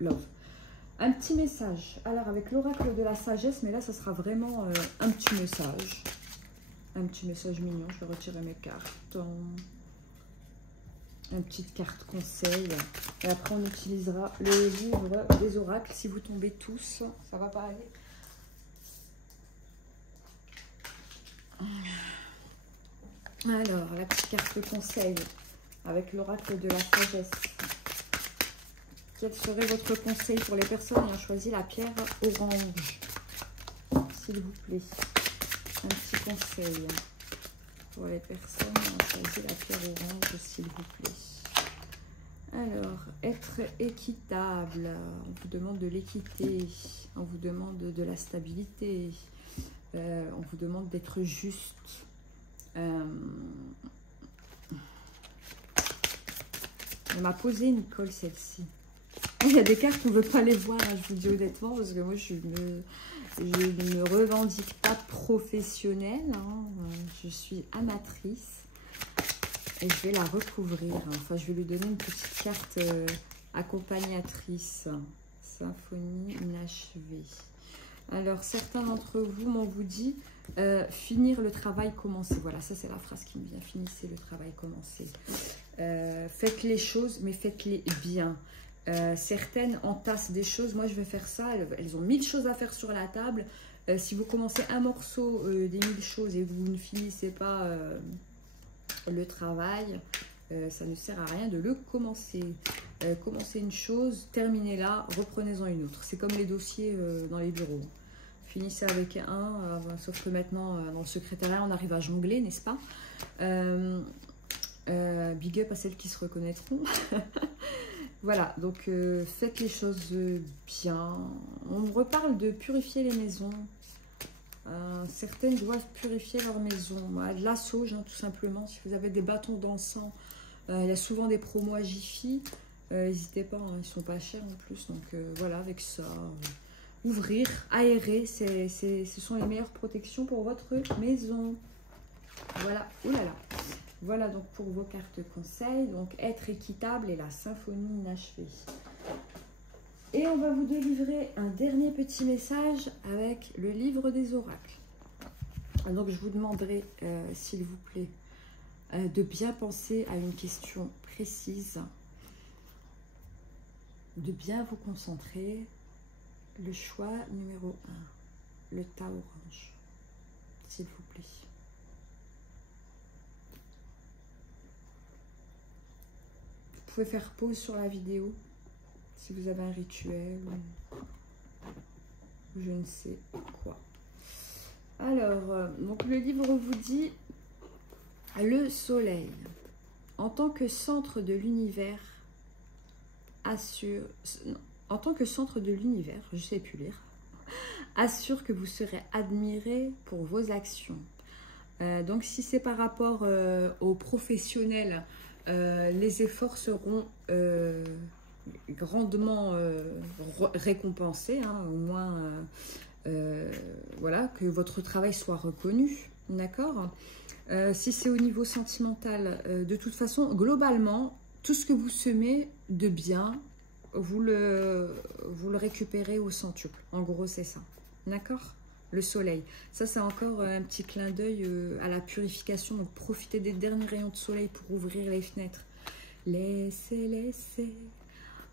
love. Un petit message, alors avec l'oracle de la sagesse, mais là, ça sera vraiment un petit message. Un petit message mignon, je vais retirer mes cartes. Une petite carte conseil. Et après, on utilisera le livre des oracles. Si vous tombez tous, ça va pas aller. Alors, la petite carte conseil avec l'oracle de la sagesse. Quel serait votre conseil pour les personnes ayant choisi la pierre orange? S'il vous plaît. Un petit conseil pour les personnes ayant choisi la pierre orange, s'il vous plaît. Alors, être équitable. On vous demande de l'équité. On vous demande de la stabilité. On vous demande d'être juste. On m'a posé une colle, celle-ci. Il y a des cartes qu'on ne veut pas les voir, hein, je vous dis honnêtement, parce que moi, je ne me revendique pas professionnelle. Hein, je suis amatrice. Et je vais la recouvrir. Hein, enfin, je vais lui donner une petite carte accompagnatrice. Symphonie inachevée. Alors, certains d'entre vous m'ont vous dit finir le travail commencé. Voilà, ça c'est la phrase qui me vient. Finissez le travail commencé. Faites les choses, mais faites-les bien. Certaines entassent des choses. Moi, je vais faire ça. Elles ont 1000 choses à faire sur la table. Si vous commencez un morceau des 1000 choses et vous ne finissez pas le travail, ça ne sert à rien de le commencer. Commencez une chose, terminez-la, reprenez-en une autre. C'est comme les dossiers dans les bureaux. Finissez avec un, sauf que maintenant, dans le secrétariat, on arrive à jongler, n'est-ce pas? Big up à celles qui se reconnaîtront. Voilà, donc faites les choses bien. On me reparle de purifier les maisons. Certaines doivent purifier leur maison. De la sauge, hein, tout simplement. Si vous avez des bâtons d'encens, il y a souvent des promos à Jiffy. N'hésitez pas, hein, ils sont pas chers en plus. Donc voilà, avec ça, ouvrir, aérer, ce sont les meilleures protections pour votre maison. Voilà, oulala. Voilà donc pour vos cartes conseils. Donc être équitable et la symphonie inachevée. Et on va vous délivrer un dernier petit message avec le livre des oracles. Donc je vous demanderai, s'il vous plaît, de bien penser à une question précise, de bien vous concentrer. Le choix numéro 1, le tas orange, s'il vous plaît. Vous pouvez faire pause sur la vidéo si vous avez un rituel ou je ne sais quoi. Alors, donc le livre vous dit le soleil en tant que centre de l'univers assure, en tant que centre de l'univers, je ne sais plus lire, assure que vous serez admiré pour vos actions. Donc si c'est par rapport aux professionnels, les efforts seront grandement récompensés, hein, au moins voilà, que votre travail soit reconnu, d'accord. Si c'est au niveau sentimental, de toute façon, globalement, tout ce que vous semez de bien, vous le récupérez au centuple. En gros, c'est ça, d'accord. Le soleil, ça c'est encore un petit clin d'œil à la purification, donc profitez des derniers rayons de soleil pour ouvrir les fenêtres. Laissez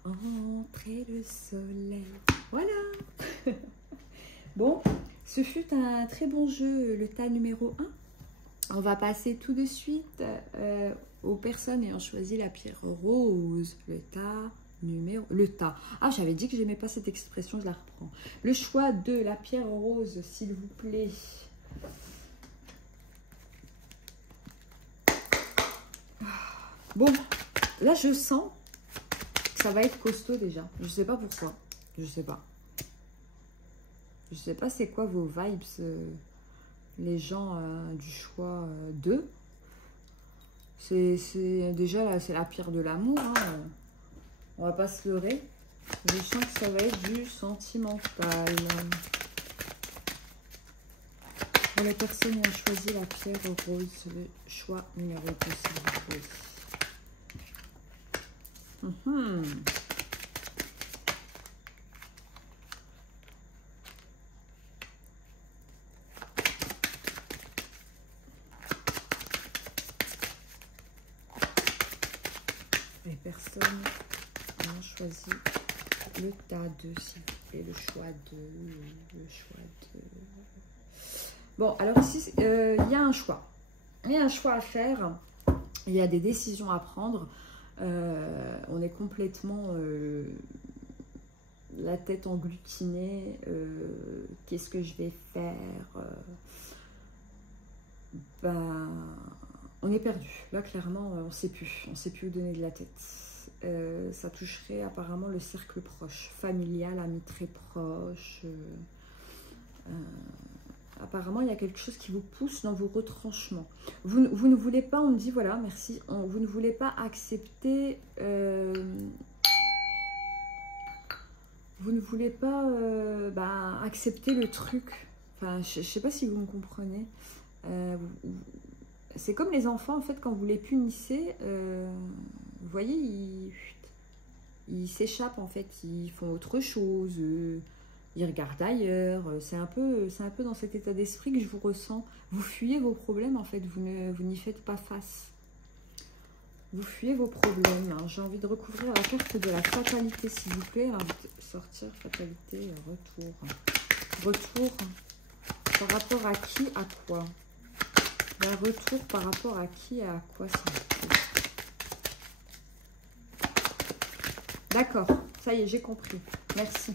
entrer le soleil. Voilà. Bon, ce fut un très bon jeu, le tas numéro 1. On va passer tout de suite aux personnes ayant choisi la pierre rose, le tas Le tas. Ah, j'avais dit que j'aimais pas cette expression, je la reprends. Le choix de la pierre rose, s'il vous plaît. Bon, là je sens que ça va être costaud déjà. Je sais pas pourquoi. Je sais pas. Je sais pas c'est quoi vos vibes, les gens du choix 2. C'est déjà là, c'est la pierre de l'amour. Hein. On va pas se leurrer. Je sens que ça va être du sentimental. Pour les personnes qui ont choisi la pierre rose, le choix numéro 2, s'il vous plaît. Les personnes ont choisi le tas 2, s'il vous plaît, le choix 2, le choix 2. Bon, alors ici, il y a un choix. Il y a un choix à faire. Il y a des décisions à prendre. On est complètement la tête englutinée. Qu'est-ce que je vais faire? Ben, on est perdu. Là, clairement, on ne sait plus. On ne sait plus où donner de la tête. Ça toucherait apparemment le cercle proche, familial, amis très proches. Apparemment, il y a quelque chose qui vous pousse dans vos retranchements. Vous ne voulez pas, on me dit, voilà, merci, vous ne voulez pas accepter... vous ne voulez pas accepter le truc. Enfin, je ne sais pas si vous me comprenez. C'est comme les enfants, en fait, quand vous les punissez, vous voyez, ils s'échappent, en fait. Ils font autre chose, ils regardent ailleurs. C'est un peu dans cet état d'esprit que je vous ressens. Vous fuyez vos problèmes, en fait. Vous n'y faites pas face. Vous fuyez vos problèmes. Hein. J'ai envie de recouvrir la carte de la fatalité, s'il vous plaît. Alors, sortir fatalité, retour. Retour par rapport à qui, à quoi? Un retour par rapport à qui, à quoi, s'il vous plaît. D'accord, ça y est, j'ai compris. Merci.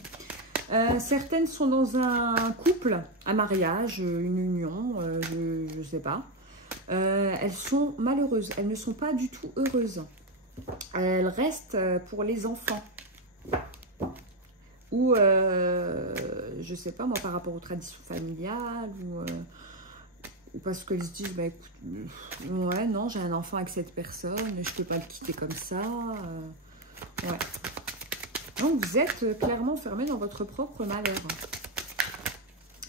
Certaines sont dans un couple, un mariage, une union, je ne sais pas. Elles sont malheureuses, elles ne sont pas du tout heureuses. Elles restent pour les enfants. Ou, je ne sais pas, moi, par rapport aux traditions familiales, ou parce qu'elles se disent, bah écoute, ouais, non, j'ai un enfant avec cette personne, je ne peux pas le quitter comme ça. Ouais. Donc, vous êtes clairement fermé dans votre propre malheur.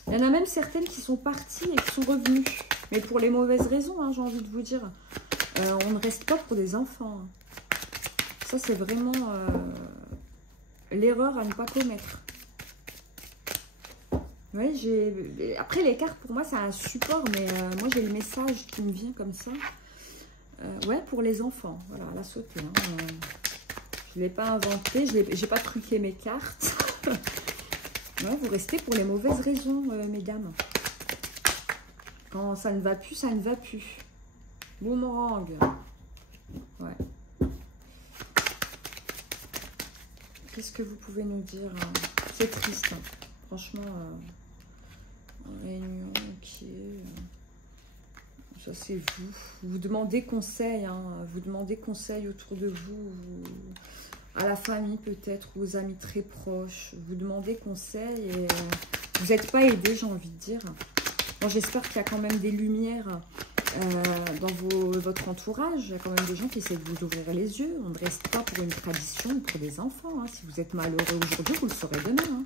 Il y en a même certaines qui sont parties et qui sont revenues. Mais pour les mauvaises raisons, hein, j'ai envie de vous dire. On ne reste pas pour des enfants. Ça, c'est vraiment l'erreur à ne pas commettre. Oui, après, les cartes, pour moi, c'est un support. Mais moi, j'ai le message qui me vient comme ça. Ouais, pour les enfants. Voilà, la sauter. Hein. Je ne l'ai pas inventé. Je n'ai pas truqué mes cartes. Ouais, vous restez pour les mauvaises raisons, mesdames. Quand ça ne va plus, ça ne va plus. Boomerang. Ouais. Qu'est-ce que vous pouvez nous dire? C'est triste. Hein. Franchement, réunion, ok. Ça, c'est vous. Vous demandez conseil. Hein. Vous demandez conseil autour de vous. À la famille, peut-être. Aux amis très proches. Vous demandez conseil et vous n'êtes pas aidé, j'ai envie de dire. Bon, j'espère qu'il y a quand même des lumières dans votre entourage. Il y a quand même des gens qui essaient de vous ouvrir les yeux. On ne reste pas pour une tradition ou pour des enfants. Hein. Si vous êtes malheureux aujourd'hui, vous le saurez demain. Hein.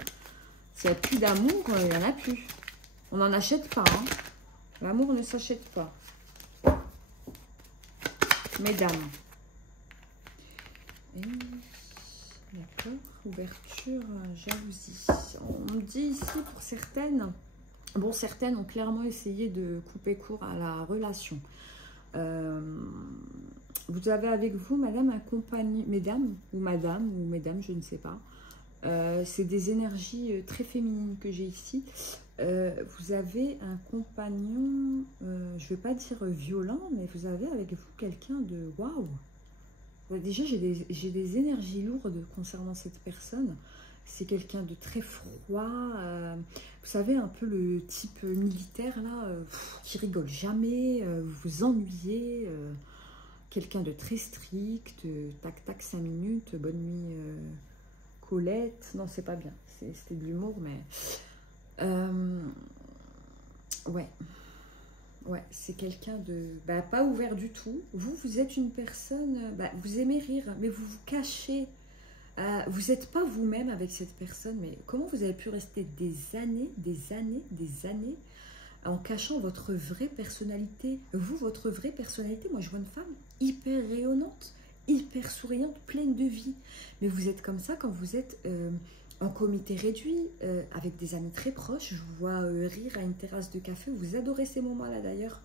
S'il n'y a plus d'amour, il n'y en a plus. On n'en achète pas. Hein. L'amour ne s'achète pas. Mesdames. D'accord. Ouverture, jalousie. On me dit ici pour certaines... Bon, certaines ont clairement essayé de couper court à la relation. Vous avez avec vous, madame, un compagnon, mesdames, ou mesdames, je ne sais pas. C'est des énergies très féminines que j'ai ici. Vous avez un compagnon, je ne vais pas dire violent, mais vous avez avec vous quelqu'un de waouh. Déjà, j'ai des énergies lourdes concernant cette personne. C'est quelqu'un de très froid. Vous savez, un peu le type militaire, là, qui rigole jamais, vous vous ennuyez. Quelqu'un de très strict, tac tac 5 minutes, bonne nuit Colette. Non, c'est pas bien, c'était de l'humour, mais ouais, ouais, c'est quelqu'un de pas ouvert du tout. Vous êtes une personne, vous aimez rire, mais vous vous cachez. Vous n'êtes pas vous-même avec cette personne, mais comment vous avez pu rester des années en cachant votre vraie personnalité? Vous, votre vraie personnalité, moi je vois une femme hyper rayonnante, hyper souriante, pleine de vie. Mais vous êtes comme ça quand vous êtes en comité réduit, avec des amis très proches. Je vous vois rire à une terrasse de café. Vous adorez ces moments-là d'ailleurs.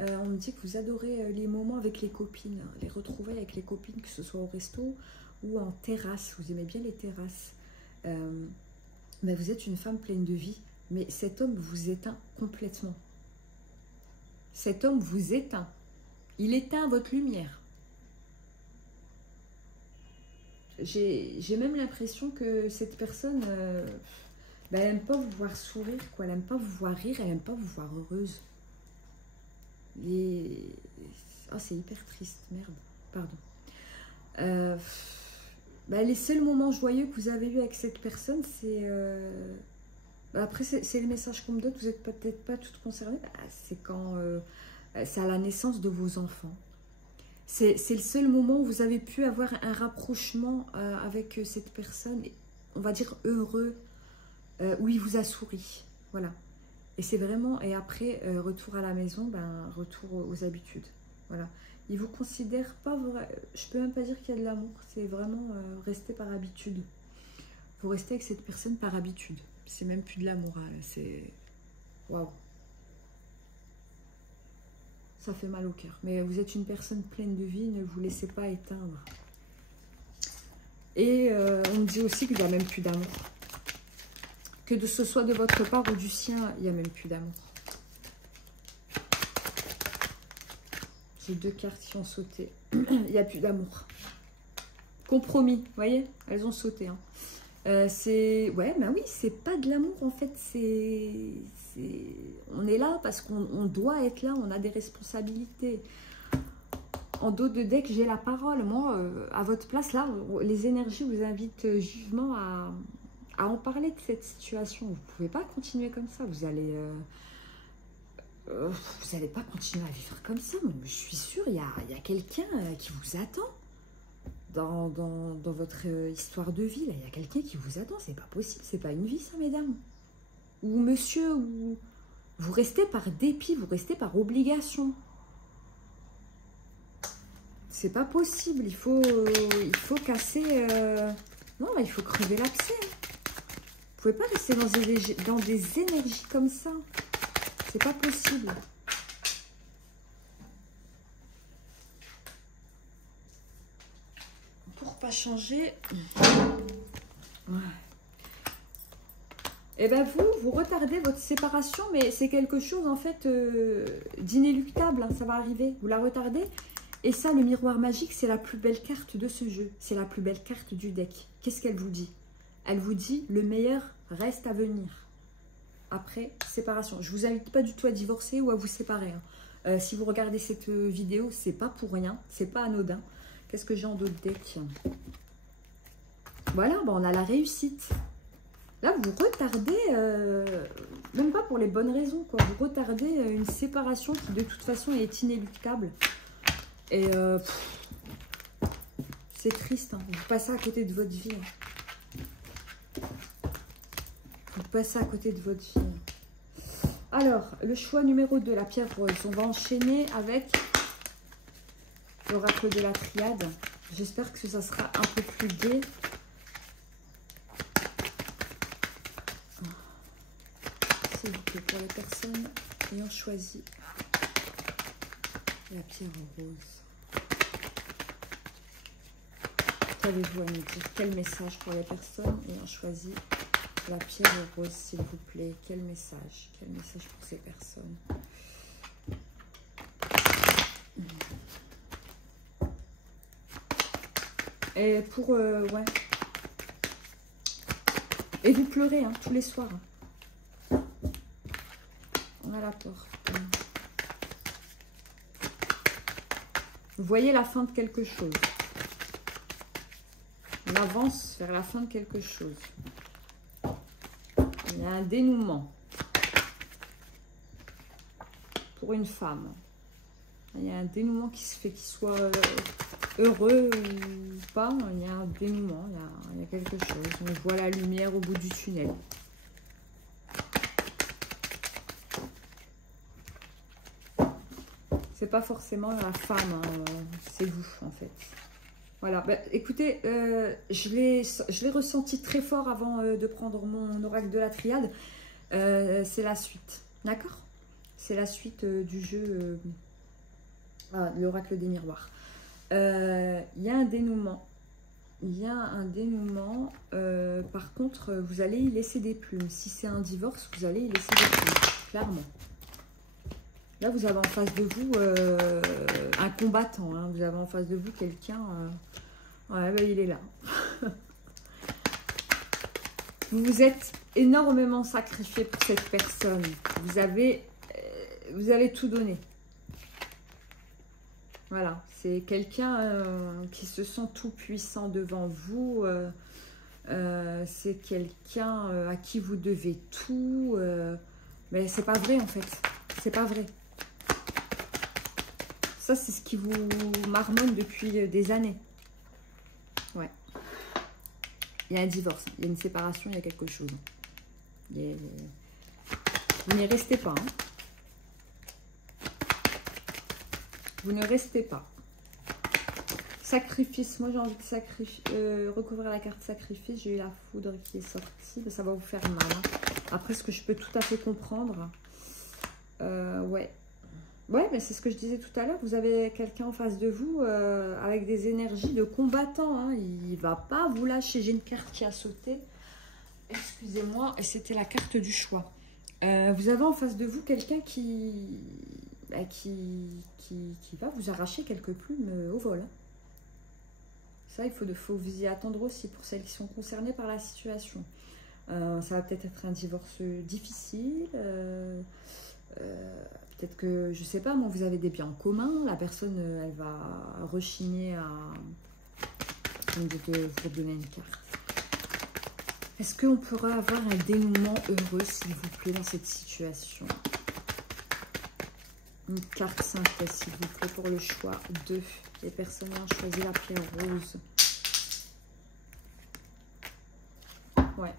On me dit que vous adorez les moments avec les copines, les retrouvailles avec les copines, que ce soit au resto ou en terrasse. Vous aimez bien les terrasses. Mais vous êtes une femme pleine de vie. Mais cet homme vous éteint complètement. Cet homme vous éteint. Il éteint votre lumière. J'ai même l'impression que cette personne, elle n'aime pas vous voir sourire, quoi. Elle n'aime pas vous voir rire, elle n'aime pas vous voir heureuse. Oh, c'est hyper triste, merde, pardon. Les seuls moments joyeux que vous avez eu avec cette personne, c'est... après, c'est le message qu'on me donne, vous n'êtes peut-être pas toutes concernées. C'est quand... c'est à la naissance de vos enfants. C'est le seul moment où vous avez pu avoir un rapprochement avec cette personne, on va dire heureux, où il vous a souri. Voilà. Et c'est vraiment... Et après, retour à la maison, retour aux habitudes. Voilà. Il vous considère pas vrai. Je peux même pas dire qu'il y a de l'amour. C'est vraiment rester par habitude. Vous restez avec cette personne par habitude. C'est même plus de l'amour. Hein. C'est... Waouh. Ça fait mal au cœur. Mais vous êtes une personne pleine de vie. Ne vous laissez pas éteindre. Et on me dit aussi qu'il n'y a même plus d'amour. Que de ce soit de votre part ou du sien, il n'y a même plus d'amour. J'ai 2 cartes qui ont sauté. Il n'y a plus d'amour. Compromis, vous voyez? Elles ont sauté. Hein. C'est... Ouais, oui, c'est pas de l'amour en fait. On est là parce qu'on doit être là. On a des responsabilités. En dos de deck, j'ai la parole. Moi, à votre place, là, les énergies vous invitent vivement à en parler de cette situation. Vous ne pouvez pas continuer comme ça. Vous allez... vous n'allez pas continuer à vivre comme ça. Je suis sûre, il y a quelqu'un qui vous attend dans votre histoire de vie. Il y a quelqu'un qui vous attend. C'est pas possible. C'est pas une vie, ça, mesdames. Ou monsieur, ou vous restez par dépit, vous restez par obligation. C'est pas possible. Il faut casser... Non, il faut crever l'abcès. Vous pouvez pas rester dans des énergies comme ça. C'est pas possible. Pour pas changer. Ouais. Et ben vous retardez votre séparation, mais c'est quelque chose en fait d'inéluctable. Hein, ça va arriver. Vous la retardez. Et ça, le miroir magique, c'est la plus belle carte de ce jeu. C'est la plus belle carte du deck. Qu'est-ce qu'elle vous dit? Elle vous dit le meilleur reste à venir. Après séparation. Je vous invite pas du tout à divorcer ou à vous séparer. Hein. Si vous regardez cette vidéo, c'est pas pour rien, c'est pas anodin. Qu'est-ce que j'ai en d'autres decks? Voilà, on a la réussite. Là, vous retardez, même pas pour les bonnes raisons, quoi. Vous retardez une séparation qui de toute façon est inéluctable. Et c'est triste, hein. Vous passez à côté de votre vie. Hein. Vous passez à côté de votre vie. Alors, le choix numéro 2, la pierre rose. On va enchaîner avec l'oracle de la triade. J'espère que ça sera un peu plus gai. S'il vous plaît, pour les personnes ayant choisi la pierre rose. Qu'avez-vous à nous dire? Quel message pour les personnes ayant choisi la pierre rose, s'il vous plaît? Quel message? Quel message pour ces personnes? Et pour... ouais. Et vous pleurez, hein, tous les soirs. On a la porte. Vous voyez la fin de quelque chose. On avance vers la fin de quelque chose. Il y a un dénouement. Pour une femme. Il y a un dénouement qui se fait, qu'il soit heureux ou pas. Il y a un dénouement, il y a quelque chose. On voit la lumière au bout du tunnel. C'est pas forcément la femme, hein, c'est vous en fait. Voilà, bah, écoutez, je l'ai ressenti très fort avant de prendre mon oracle de la triade. C'est la suite, d'accord? C'est la suite du jeu, l'oracle des miroirs. Il y a un dénouement. Il y a un dénouement. Par contre, vous allez y laisser des plumes. Si c'est un divorce, vous allez y laisser des plumes, clairement. Là, vous avez en face de vous un combattant. Hein. Vous avez en face de vous quelqu'un... ouais, bah, il est là. Vous vous êtes énormément sacrifié pour cette personne. Vous avez tout donné. Voilà. C'est quelqu'un qui se sent tout puissant devant vous. C'est quelqu'un à qui vous devez tout. Mais c'est pas vrai, en fait. C'est pas vrai. Ça, c'est ce qui vous marmonne depuis des années. Ouais. Il y a un divorce, il y a une séparation, il y a quelque chose. Vous n'y restez pas. Hein. Vous ne restez pas. Sacrifice. Moi, j'ai envie de recouvrir la carte sacrifice. J'ai eu la foudre qui est sortie. Ça va vous faire mal. Hein. Après, ce que je peux tout à fait comprendre. Ouais. Ouais, mais c'est ce que je disais tout à l'heure. Vous avez quelqu'un en face de vous avec des énergies de combattant. Hein. Il ne va pas vous lâcher. J'ai une carte qui a sauté. Excusez-moi. Et c'était la carte du choix. Vous avez en face de vous quelqu'un qui va vous arracher quelques plumes au vol. Hein. Ça, il faut vous y attendre aussi pour celles qui sont concernées par la situation. Ça va peut-être être un divorce difficile. Peut-être que, je sais pas, moi, vous avez des biens en commun. La personne, elle va rechigner à vous donner une carte. Est-ce qu'on pourrait avoir un dénouement heureux, s'il vous plaît, dans cette situation? Une carte synthèse, s'il vous plaît, pour le choix 2. Les personnes ont choisi la pierre rose. Ouais.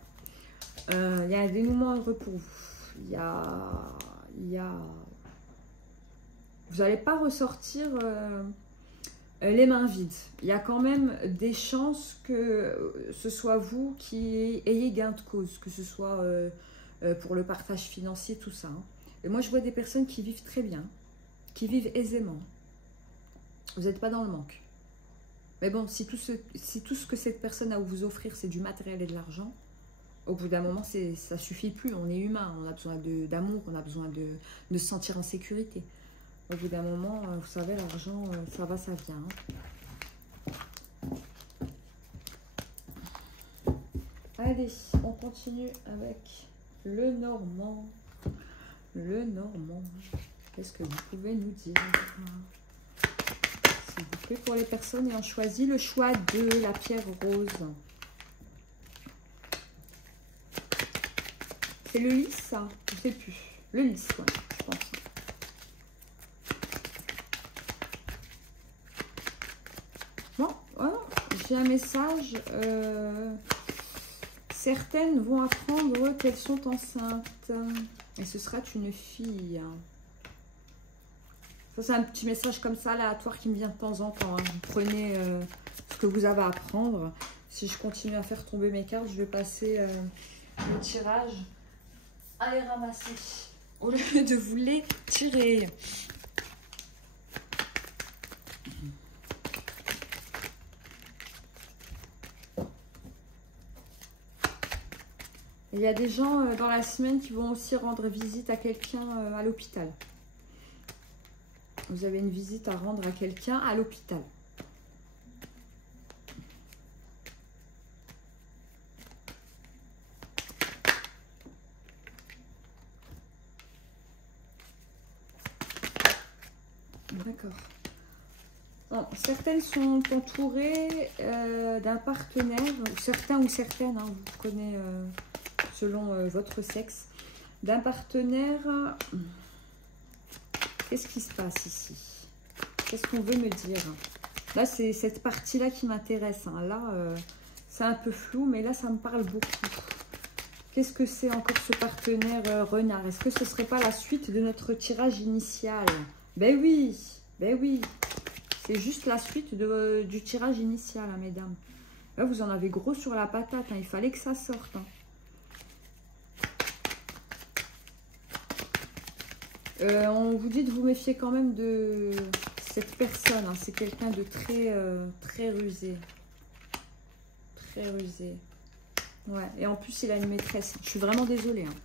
Il y a un dénouement heureux pour vous. Il y a... Vous n'allez pas ressortir les mains vides. Il y a quand même des chances que ce soit vous qui ayez gain de cause, que ce soit pour le partage financier, tout ça. Hein. Et moi, je vois des personnes qui vivent très bien, qui vivent aisément. Vous n'êtes pas dans le manque. Mais bon, si tout ce que cette personne a à vous offrir, c'est du matériel et de l'argent, au bout d'un moment, ça suffit plus. On est humain, on a besoin d'amour, on a besoin de se sentir en sécurité. Au bout d'un moment, vous savez, l'argent, ça va, ça vient. Hein. Allez, on continue avec le Normand. Le Normand. Qu'est-ce que vous pouvez nous dire? S'il vous plaît, pour les personnes ayant choisi le choix de la pierre rose. C'est le lys, ça? Je ne sais plus. Le lys, ouais, je pense. Bon, voilà. J'ai un message. Certaines vont apprendre qu'elles sont enceintes. Et ce sera une fille. Ça, c'est un petit message comme ça, aléatoire, qui me vient de temps en temps. Hein. Vous prenez ce que vous avez à apprendre. Si je continue à faire tomber mes cartes, je vais passer le tirage à les ramasser au lieu de vous les tirer. Il y a des gens dans la semaine qui vont aussi rendre visite à quelqu'un à l'hôpital. Vous avez une visite à rendre à quelqu'un à l'hôpital. D'accord. Bon, certaines sont entourées d'un partenaire, ou certains ou certaines, hein, vous prenez selon votre sexe, d'un partenaire. Qu'est-ce qui se passe ici? Qu'est-ce qu'on veut me dire? Là, c'est cette partie-là qui m'intéresse. Hein. Là, c'est un peu flou, mais là, ça me parle beaucoup. Qu'est-ce que c'est encore ce partenaire renard? Est-ce que ce ne serait pas la suite de notre tirage initial? Ben oui, ben oui. C'est juste la suite du tirage initial, hein, mesdames. Là, vous en avez gros sur la patate. Hein. Il fallait que ça sorte. Hein. On vous dit de vous méfier quand même de cette personne. Hein. C'est quelqu'un de très rusé. Très rusé. Ouais. Et en plus, il a une maîtresse. Je suis vraiment désolée. Hein.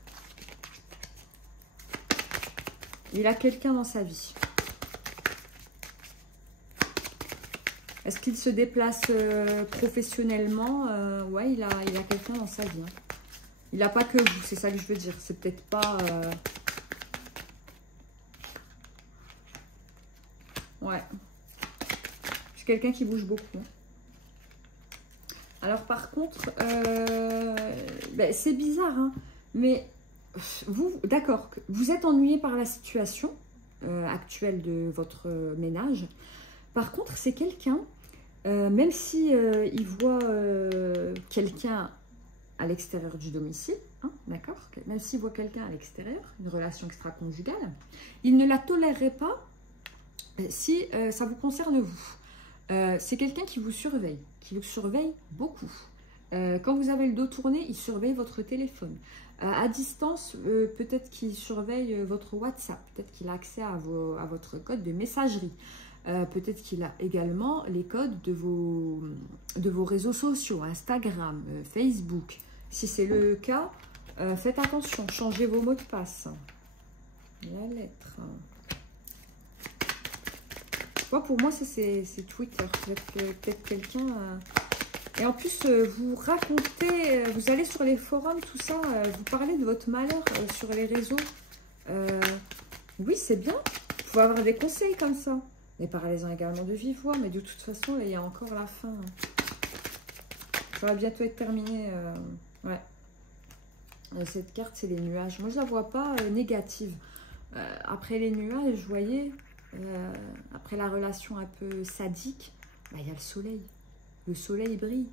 Il a quelqu'un dans sa vie. Est-ce qu'il se déplace professionnellement? Ouais, il a quelqu'un dans sa vie. Hein. Il n'a pas que vous, c'est ça que je veux dire. C'est peut-être pas... Ouais. C'est quelqu'un qui bouge beaucoup. Hein. Alors par contre, ben, c'est bizarre, hein, mais vous, d'accord, vous êtes ennuyé par la situation actuelle de votre ménage. Par contre, c'est quelqu'un, même si il voit quelqu'un à l'extérieur du domicile, hein, d'accord, même s'il voit quelqu'un à l'extérieur, une relation extra-conjugale, il ne la tolérerait pas si ça vous concerne vous. C'est quelqu'un qui vous surveille beaucoup. Quand vous avez le dos tourné, il surveille votre téléphone. À distance, peut-être qu'il surveille votre WhatsApp, peut-être qu'il a accès à votre code de messagerie. Peut-être qu'il a également les codes de vos réseaux sociaux, Instagram, Facebook. Si c'est le cas, faites attention, changez vos mots de passe. La lettre. Pour moi, c'est Twitter. Vous êtes peut-être quelqu'un... Et en plus, vous racontez, vous allez sur les forums, tout ça, vous parlez de votre malheur sur les réseaux. Oui, c'est bien. Vous pouvez avoir des conseils comme ça. Mais parlez-en également de vive voix. Mais de toute façon, il y a encore la fin. Ça va bientôt être terminé. Ouais. Cette carte, c'est les nuages. Moi, je la vois pas négative. Après les nuages, vous voyez... après la relation un peu sadique, bah, il y a le soleil. Le soleil brille.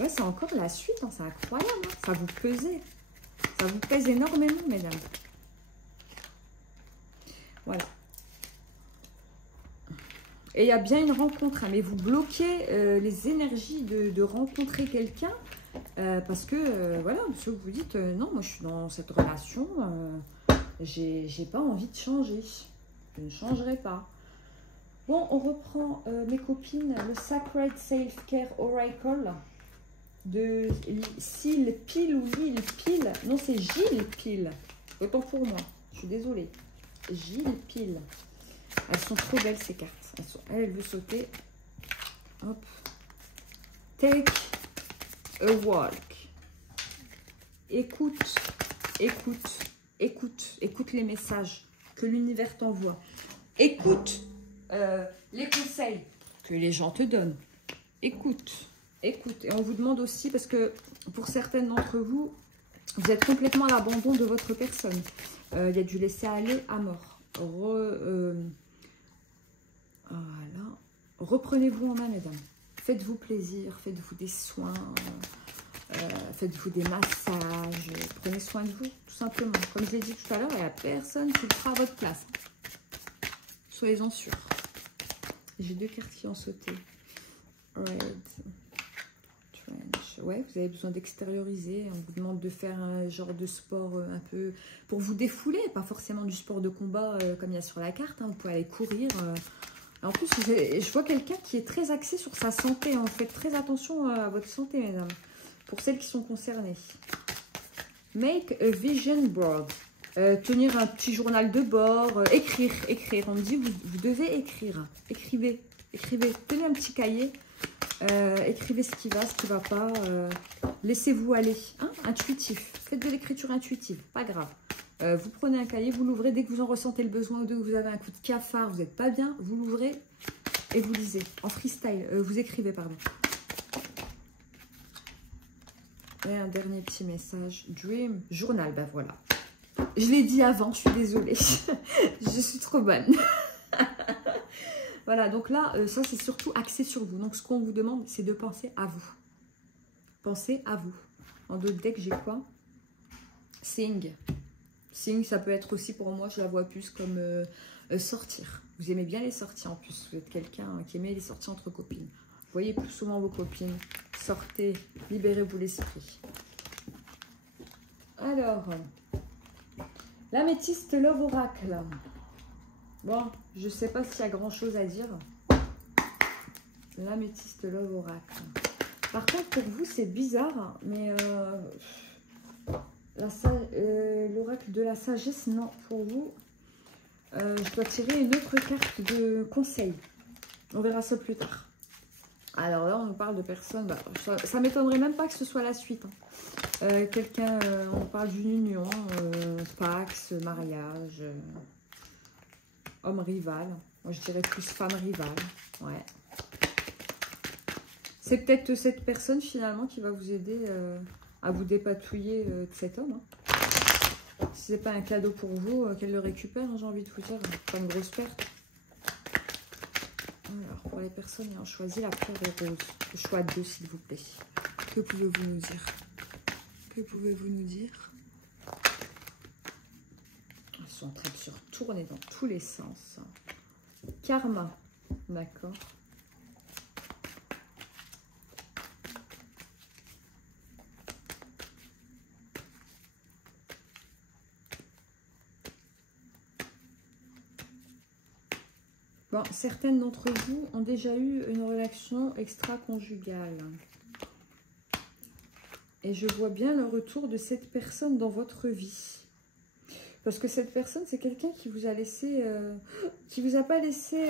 Ouais, c'est encore la suite, hein, c'est incroyable. Hein, ça vous pesait. Ça vous pèse énormément, mesdames. Voilà. Et il y a bien une rencontre, hein, mais vous bloquez les énergies de rencontrer quelqu'un parce que, voilà, ce que vous dites, non, moi je suis dans cette relation... j'ai pas envie de changer. Je ne changerai pas. Bon, on reprend mes copines. Le Sacred Self-Care Oracle de Syl Pile ou Lil Pile. Non, c'est Gilles Pile. Autant pour moi. Je suis désolée. Gilles Pile. Elles sont trop belles ces cartes. Elle veut sauter. Hop. Take a walk. Écoute. Écoute. Écoute les messages que l'univers t'envoie. Écoute les conseils que les gens te donnent. Écoute. Et on vous demande aussi, parce que pour certaines d'entre vous, vous êtes complètement à l'abandon de votre personne. Il y a du laisser aller à mort. Voilà. Reprenez-vous en main, mesdames. Faites-vous plaisir, faites-vous des soins. Faites-vous des massages, prenez soin de vous, tout simplement. Comme je l'ai dit tout à l'heure, il n'y a personne qui le fera à votre place. Soyez-en sûrs. J'ai deux cartes qui ont sauté. Red Trench. Ouais, vous avez besoin d'extérioriser. On vous demande de faire un genre de sport un peu pour vous défouler. Pas forcément du sport de combat comme il y a sur la carte. Hein. Vous pouvez aller courir. En plus, je vois quelqu'un qui est très axé sur sa santé. En fait, très attention à votre santé, mesdames. Pour celles qui sont concernées. Make a vision board. Tenir un petit journal de bord. Écrire. On me dit, vous devez écrire. Écrivez. Tenez un petit cahier. Écrivez ce qui va pas. Laissez-vous aller. Hein, intuitif. Faites de l'écriture intuitive. Pas grave. Vous prenez un cahier, vous l'ouvrez. Dès que vous en ressentez le besoin ou que vous avez un coup de cafard, vous n'êtes pas bien, vous l'ouvrez et vous lisez. En freestyle, vous écrivez, pardon. Et un dernier petit message. Dream, journal, ben voilà. Je l'ai dit avant, je suis désolée. Je suis trop bonne. Voilà, donc là, ça c'est surtout axé sur vous. Donc ce qu'on vous demande, c'est de penser à vous. Pensez à vous. En d'autres decks, j'ai quoi? Sing. Sing, ça peut être aussi pour moi, je la vois plus comme sortir. Vous aimez bien les sorties en plus. Vous êtes quelqu'un qui aimait les sorties entre copines. Vous voyez plus souvent vos copines. Sortez, libérez-vous l'esprit. Alors, l'améthyste Love Oracle. Bon, je ne sais pas s'il y a grand-chose à dire. L'améthyste Love Oracle. Par contre, pour vous, c'est bizarre, mais l'oracle de la sagesse, non, pour vous, je dois tirer une autre carte de conseil. On verra ça plus tard. Alors là, on nous parle de personnes, bah, ça ne m'étonnerait même pas que ce soit la suite. Hein. Quelqu'un, on parle d'une union, pax, mariage, homme rival. Moi, je dirais plus femme rivale. Ouais. C'est peut-être cette personne, finalement, qui va vous aider à vous dépatouiller de cet homme. Hein. Si ce n'est pas un cadeau pour vous, qu'elle le récupère, hein, j'ai envie de vous dire. Pas une grosse perte. Alors, pour les personnes ayant choisi la pierre rose, le choix 2, s'il vous plaît. Que pouvez-vous nous dire? Que pouvez-vous nous dire? Ils sont en train de se retourner dans tous les sens. Karma, d'accord. Bon, certaines d'entre vous ont déjà eu une relation extra-conjugale. Et je vois bien le retour de cette personne dans votre vie. Parce que cette personne, c'est quelqu'un qui vous a laissé... qui vous a pas laissé...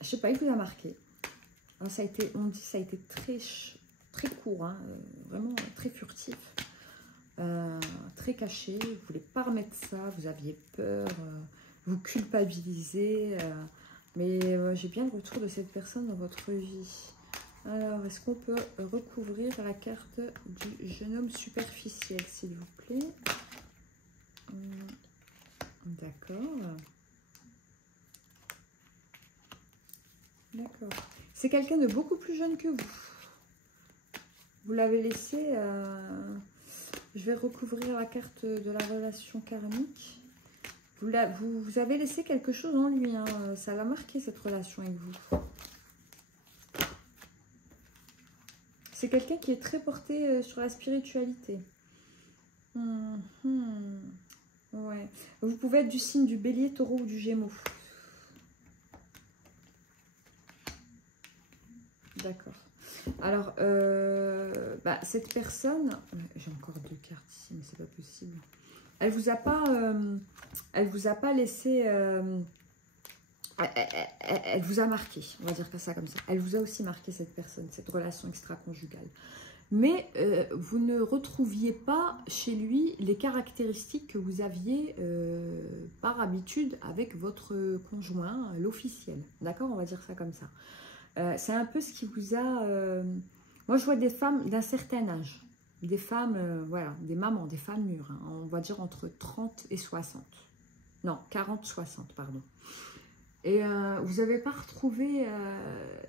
je sais pas, il vous a marqué. Alors, ça a été, on dit, ça a été très court, hein, vraiment très furtif. Très caché. Vous ne voulez pas remettre ça, vous aviez peur... vous culpabilisez, mais j'ai bien le retour de cette personne dans votre vie. Alors, est-ce qu'on peut recouvrir la carte du jeune homme superficiel, s'il vous plaît? D'accord. D'accord. C'est quelqu'un de beaucoup plus jeune que vous. Vous l'avez laissé... je vais recouvrir la carte de la relation karmique. Vous avez laissé quelque chose en lui, hein. Ça l'a marqué cette relation avec vous. C'est quelqu'un qui est très porté sur la spiritualité. Ouais. Vous pouvez être du signe du bélier, taureau ou du gémeaux. D'accord. Alors, cette personne... J'ai encore 2 cartes ici, mais c'est pas possible. Elle vous a pas laissé... elle vous a marqué, on va dire ça comme ça. Elle vous a aussi marqué, cette personne, cette relation extra-conjugale. Mais vous ne retrouviez pas chez lui les caractéristiques que vous aviez par habitude avec votre conjoint, l'officiel. D'accord, on va dire ça comme ça. C'est un peu ce qui vous a... Moi, je vois des femmes d'un certain âge. Des femmes, voilà, des mamans, des femmes mûres. Hein, on va dire entre 30 et 60. Non, 40-60, pardon. Et vous n'avez pas retrouvé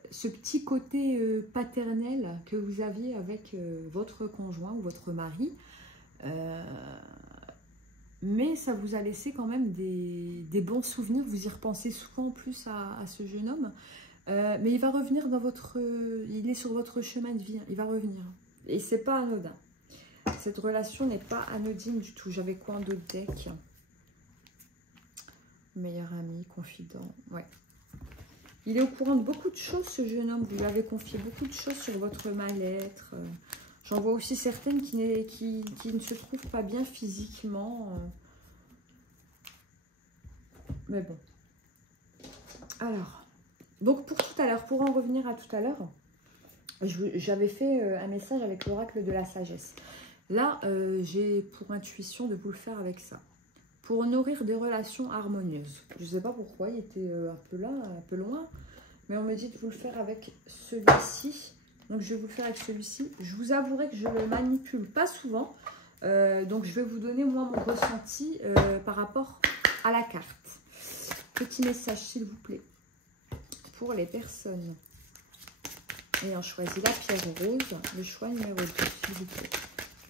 ce petit côté paternel que vous aviez avec votre conjoint ou votre mari. Mais ça vous a laissé quand même des bons souvenirs. Vous y repensez souvent en plus à ce jeune homme. Mais il va revenir dans votre... il est sur votre chemin de vie. Il va revenir. Et c'est pas anodin. Cette relation n'est pas anodine du tout. J'avais quoi en d'autres decks? Meilleur ami, confident. Ouais. Il est au courant de beaucoup de choses, ce jeune homme. Vous lui avez confié beaucoup de choses sur votre mal-être. J'en vois aussi certaines qui ne se trouvent pas bien physiquement. Mais bon. Alors, donc pour tout à l'heure, pour en revenir à tout à l'heure, j'avais fait un message avec l'oracle de la sagesse. Là, j'ai pour intuition de vous le faire avec ça. Pour nourrir des relations harmonieuses. Je ne sais pas pourquoi, il était un peu là, un peu loin. Mais on me dit de vous le faire avec celui-ci. Donc, je vais vous le faire avec celui-ci. Je vous avouerai que je ne le manipule pas souvent. Donc, je vais vous donner, moi, mon ressenti par rapport à la carte. Petit message, s'il vous plaît, pour les personnes ayant choisi la pierre rose, le choix numéro 2, s'il vous plaît.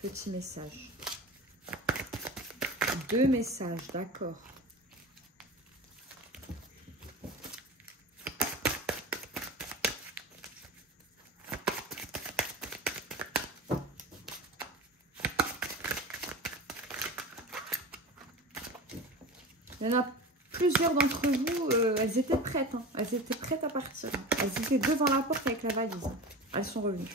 Petit message. 2 messages, d'accord. Il y en a plusieurs d'entre vous, elles étaient prêtes. Hein. Elles étaient prêtes à partir. Elles étaient devant la porte avec la valise. Elles sont revenues.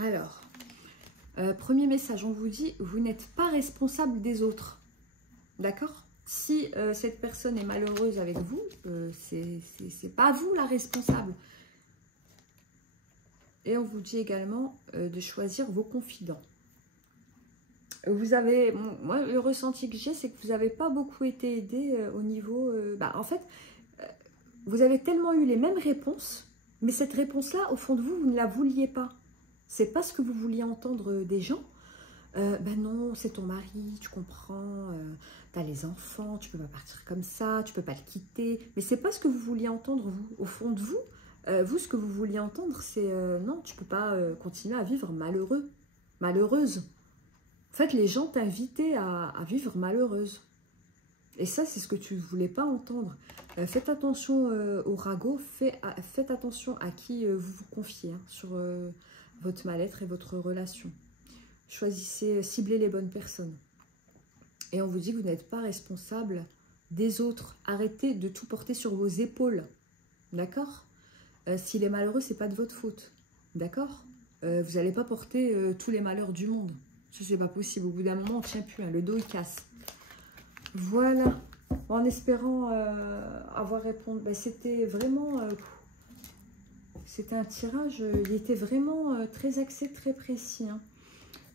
Alors, premier message, on vous dit, vous n'êtes pas responsable des autres. D'accord? Si cette personne est malheureuse avec vous, c'est pas vous la responsable. Et on vous dit également de choisir vos confidents. Vous avez, moi, le ressenti que j'ai, c'est que vous n'avez pas beaucoup été aidé au niveau... en fait, vous avez tellement eu les mêmes réponses, mais cette réponse-là, au fond de vous, vous ne la vouliez pas. C'est pas ce que vous vouliez entendre des gens. Non, c'est ton mari, tu comprends, tu as les enfants, tu peux pas partir comme ça, tu peux pas le quitter. Mais c'est pas ce que vous vouliez entendre, vous. Au fond de vous, vous, ce que vous vouliez entendre, c'est non, tu peux pas continuer à vivre malheureux, malheureuse. En fait, les gens t'invitaient à vivre malheureuse. Et ça, c'est ce que tu ne voulais pas entendre. Faites attention au ragot, faites attention à qui vous vous confiez hein, sur votre mal-être et votre relation. Choisissez, ciblez les bonnes personnes. Et on vous dit que vous n'êtes pas responsable des autres. Arrêtez de tout porter sur vos épaules. D'accord? S'il est malheureux, ce n'est pas de votre faute. D'accord? Vous n'allez pas porter tous les malheurs du monde. Ça, c'est pas possible. Au bout d'un moment, on ne tient plus. Hein. Le dos, il casse. Voilà. En espérant avoir répondu. C'était vraiment... c'était un tirage, il était vraiment très axé, très précis. Hein.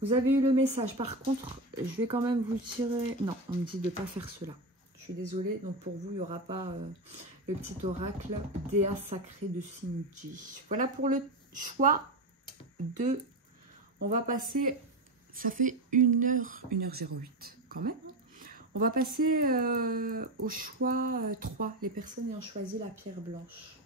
Vous avez eu le message. Par contre, je vais quand même vous tirer... Non, on me dit de ne pas faire cela. Je suis désolée. Donc, pour vous, il n'y aura pas le petit oracle Déa sacré de Cindy. Voilà pour le choix de... On va passer... Ça fait 1h08 quand même. On va passer au choix 3. Les personnes ayant choisi la pierre blanche.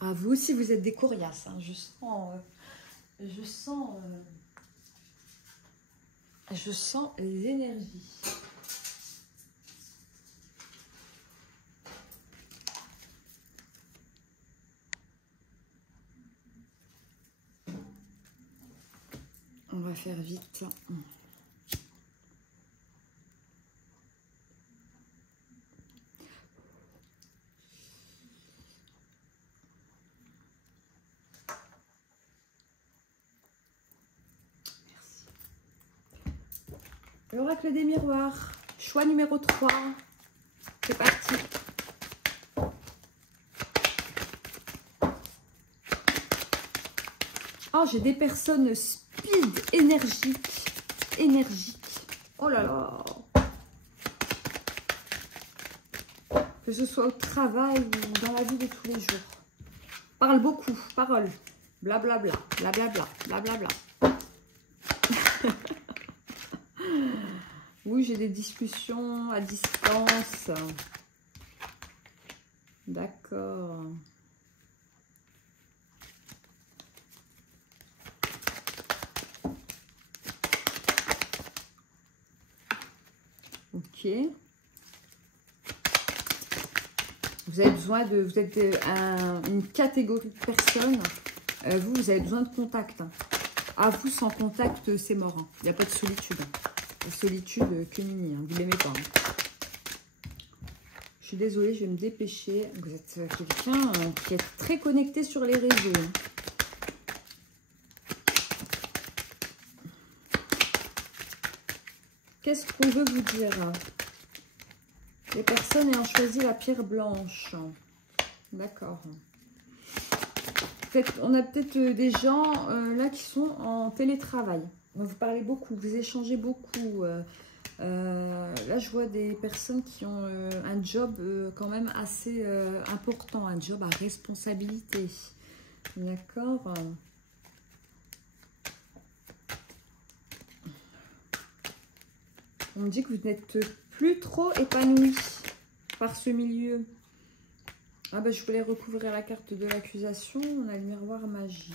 Ah, vous aussi, vous êtes des coriaces. Hein. Je sens les énergies. On va faire vite. L'oracle des miroirs, choix numéro 3. C'est parti. Oh, j'ai des personnes speed, énergiques. Oh là là. Que ce soit au travail ou dans la vie de tous les jours. Parle beaucoup, parole. Blablabla, blablabla, blablabla. Oui, j'ai des discussions à distance. D'accord. Ok. Vous avez besoin de... Vous êtes une catégorie de personnes. Vous avez besoin de contact. À vous, sans contact, c'est mort. Hein. Il n'y a pas de solitude. La solitude, que nini. Hein. Vous ne l'aimez pas. Hein. Je suis désolée, je vais me dépêcher. Vous êtes quelqu'un qui est très connecté sur les réseaux. Hein. Qu'est-ce qu'on veut vous dire? Les personnes ayant choisi la pierre blanche. D'accord. On a peut-être des gens là qui sont en télétravail. Vous parlez beaucoup, vous échangez beaucoup. Là, je vois des personnes qui ont un job quand même assez important, un job à responsabilité. D'accord. On me dit que vous n'êtes plus trop épanoui par ce milieu. Ah ben, je voulais recouvrir la carte de l'accusation. On a le miroir magique.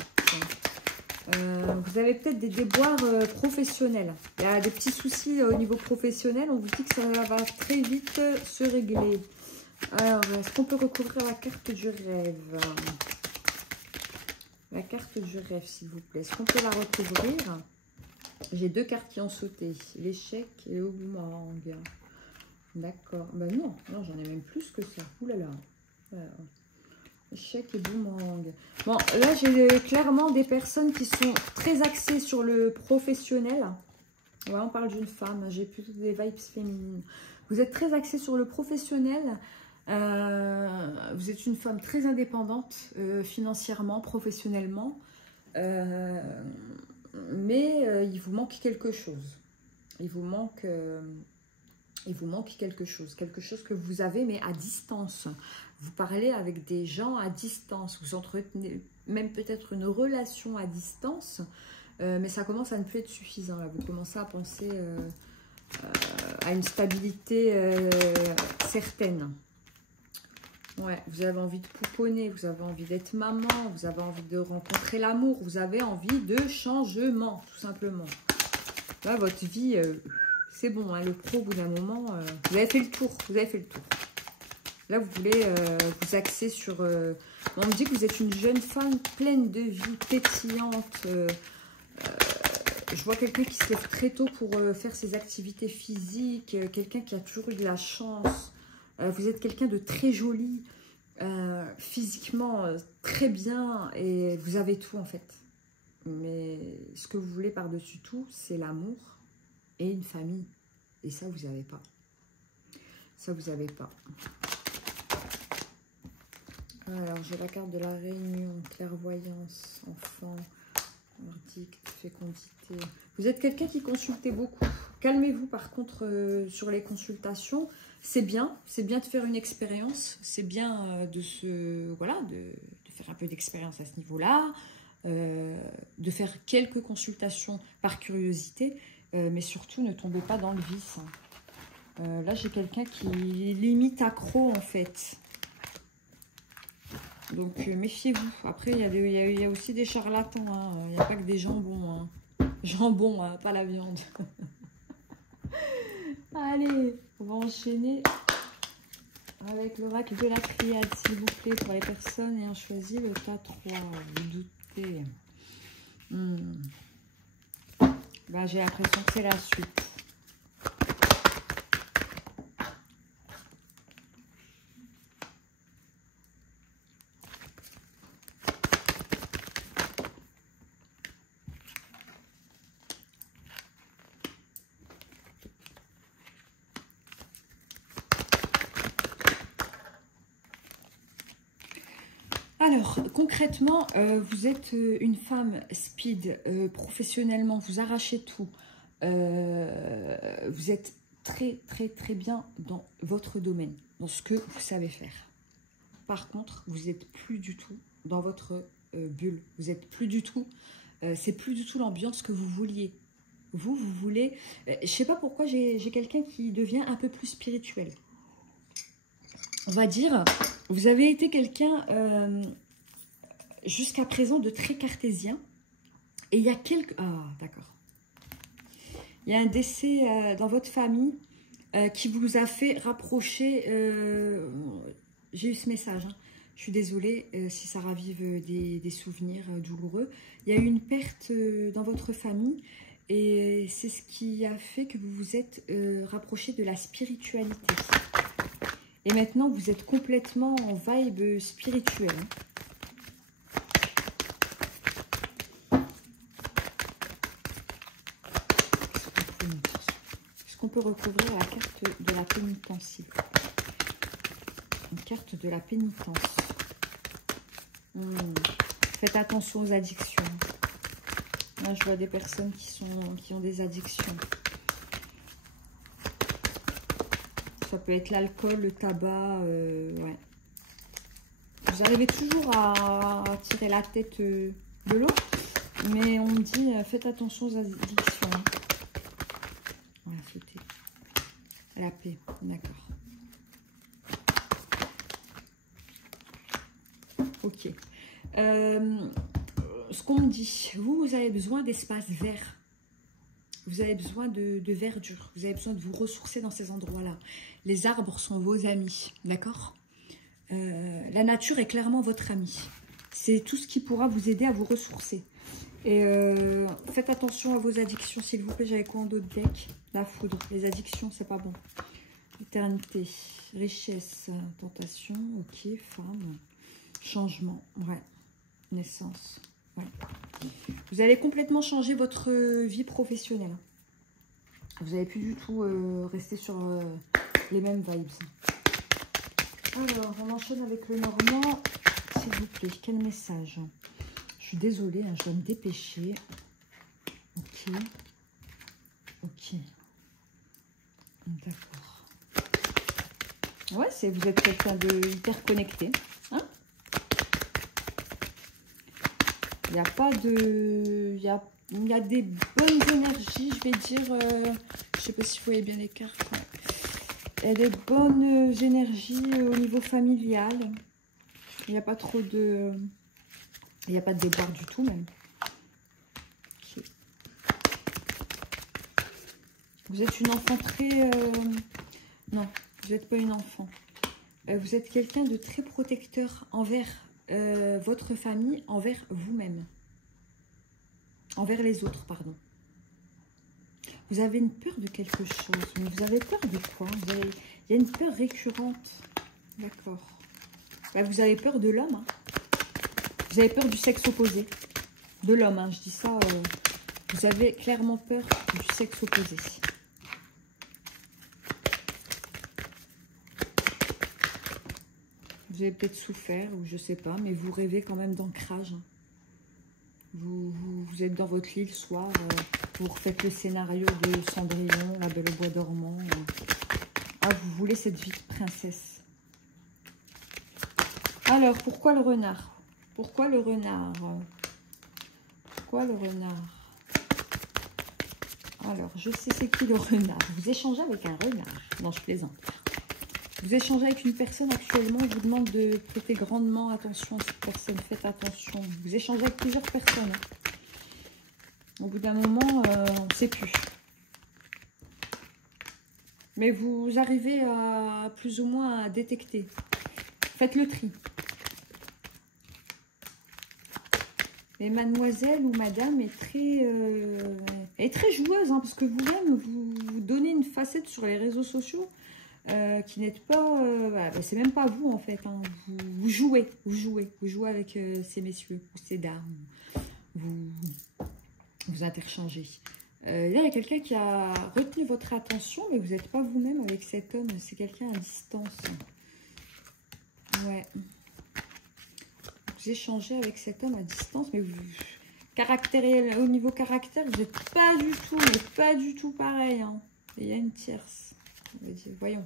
Vous avez peut-être des déboires professionnels. Il y a des petits soucis au niveau professionnel. On vous dit que ça va très vite se régler. Alors, est-ce qu'on peut recouvrir la carte du rêve? La carte du rêve, s'il vous plaît. Est-ce qu'on peut la recouvrir? J'ai deux cartes qui ont sauté. L'échec et le boomerang. D'accord. Ben non, non, j'en ai même plus que ça. Ouh là là. Alors, échec et boomerang. Bon, là, j'ai clairement des personnes qui sont très axées sur le professionnel. Ouais, on parle d'une femme. J'ai plutôt des vibes féminines. Vous êtes très axée sur le professionnel. Vous êtes une femme très indépendante financièrement, professionnellement. Mais il vous manque quelque chose. Il vous manque quelque chose que vous avez, mais à distance. Vous parlez avec des gens à distance. Vous entretenez même peut-être une relation à distance, mais ça commence à ne plus être suffisant. Là. Vous commencez à penser à une stabilité certaine. Ouais, vous avez envie de pouponner, vous avez envie d'être maman, vous avez envie de rencontrer l'amour, vous avez envie de changement, tout simplement. Là, votre vie, c'est bon, hein, le pro, au bout d'un moment, vous avez fait le tour, vous avez fait le tour. Là, vous voulez vous axer sur... on me dit que vous êtes une jeune femme pleine de vie, pétillante. Je vois quelqu'un qui se lève très tôt pour faire ses activités physiques, quelqu'un qui a toujours eu de la chance. Vous êtes quelqu'un de très joli, physiquement très bien, et vous avez tout en fait. Mais ce que vous voulez par-dessus tout, c'est l'amour et une famille. Et ça, vous n'avez pas. Ça, vous n'avez pas. Alors, j'ai la carte de la réunion, clairvoyance, enfant, verdict, fécondité. Vous êtes quelqu'un qui consultait beaucoup. Calmez-vous par contre sur les consultations. C'est bien de faire une expérience. C'est bien de faire un peu d'expérience à ce niveau-là. De faire quelques consultations par curiosité. Mais surtout, ne tombez pas dans le vice. Là, j'ai quelqu'un qui est limite accro en fait. Donc, méfiez-vous. Après, il y a aussi des charlatans. Hein. Il n'y a pas que des jambons. Hein. Jambon, hein, pas la viande. Allez, on va enchaîner avec l'oracle de la Triade, s'il vous plaît, pour les personnes ayant choisi le tas 3. Vous doutez. Bah, j'ai l'impression que c'est la suite. Alors, concrètement, vous êtes une femme speed, professionnellement, vous arrachez tout. Vous êtes très, très, très bien dans votre domaine, dans ce que vous savez faire. Par contre, vous n'êtes plus du tout dans votre bulle. Vous êtes plus du tout, c'est plus du tout l'ambiance que vous vouliez. Vous voulez, je sais pas pourquoi j'ai quelqu'un qui devient un peu plus spirituel. On va dire, vous avez été quelqu'un jusqu'à présent de très cartésien. Et il y a quelques... Ah, d'accord. Il y a un décès dans votre famille qui vous a fait rapprocher... J'ai eu ce message. Hein. Je suis désolée si ça ravive des souvenirs douloureux. Il y a eu une perte dans votre famille. Et c'est ce qui a fait que vous vous êtes rapproché de la spiritualité. Et maintenant, vous êtes complètement en vibe spirituelle. Est-ce peut recouvrir la carte de la pénitence, s'il vous plaît? Une carte de la pénitence. Faites attention aux addictions. Là, je vois des personnes qui ont des addictions. Ça peut être l'alcool, le tabac. Ouais. Vous arrivez toujours à tirer la tête de l'eau. Mais on me dit, faites attention aux addictions. Voilà, flotter. La paix, d'accord. Ok. Ce qu'on me dit, vous avez besoin d'espace vert. Vous avez besoin de verdure. Vous avez besoin de vous ressourcer dans ces endroits-là. Les arbres sont vos amis, d'accord? La nature est clairement votre ami. C'est tout ce qui pourra vous aider à vous ressourcer. Et faites attention à vos addictions, s'il vous plaît. J'avais quoi en d'autres deck? La foudre. Les addictions, c'est pas bon. Éternité, richesse, tentation, ok, femme, changement, ouais, naissance, ouais. Vous allez complètement changer votre vie professionnelle. Vous n'allez plus du tout rester sur les mêmes vibes. Alors, on enchaîne avec le normand, s'il vous plaît. Quel message? Je suis désolée, hein, je dois me dépêcher. Ok. Ok. D'accord. Ouais, vous êtes quelqu'un de hyper connecté. Hein? Il n'y a pas de... Il y a des bonnes énergies, je vais dire. Je ne sais pas si vous voyez bien les cartes. Ouais. Il y a des bonnes énergies au niveau familial. Il n'y a pas trop de... Il n'y a pas de débord du tout, même. Okay. Vous êtes une enfant très... Non, vous n'êtes pas une enfant. Vous êtes quelqu'un de très protecteur envers votre famille, envers vous-même. Envers les autres, pardon. Vous avez une peur de quelque chose. Mais vous avez peur de quoi? Il y a une peur récurrente. D'accord. Bah, vous avez peur de l'homme. Hein. Vous avez peur du sexe opposé. De l'homme, hein. Je dis ça. Vous avez clairement peur du sexe opposé. Vous avez peut-être souffert, ou je sais pas, mais vous rêvez quand même d'ancrage. Vous êtes dans votre lit le soir, vous refaites le scénario de Cendrillon, La Belle au bois dormant. Ah, vous voulez cette vie de princesse. Alors, pourquoi le renard? Pourquoi le renard? Pourquoi le renard? Alors, je sais c'est qui le renard. Vous échangez avec un renard. Non, je plaisante. Vous échangez avec une personne actuellement, je vous demande de prêter grandement attention à cette personne. Faites attention. Vous échangez avec plusieurs personnes. Au bout d'un moment, on ne sait plus. Mais vous arrivez à plus ou moins à détecter. Faites le tri. Et mademoiselle ou madame est très joueuse, hein, parce que vous-même, vous donnez une facette sur les réseaux sociaux qui n'êtes pas... voilà, c'est même pas vous, en fait. Hein, vous jouez avec ces messieurs ou ces dames. Vous interchangez. Là, il y a quelqu'un qui a retenu votre attention, mais vous n'êtes pas vous-même avec cet homme. C'est quelqu'un à distance. Ouais. Vous échangez avec cet homme à distance, mais au niveau caractère, vous n'êtes pas du tout pareil. Hein. Et il y a une tierce. On va dire, voyons.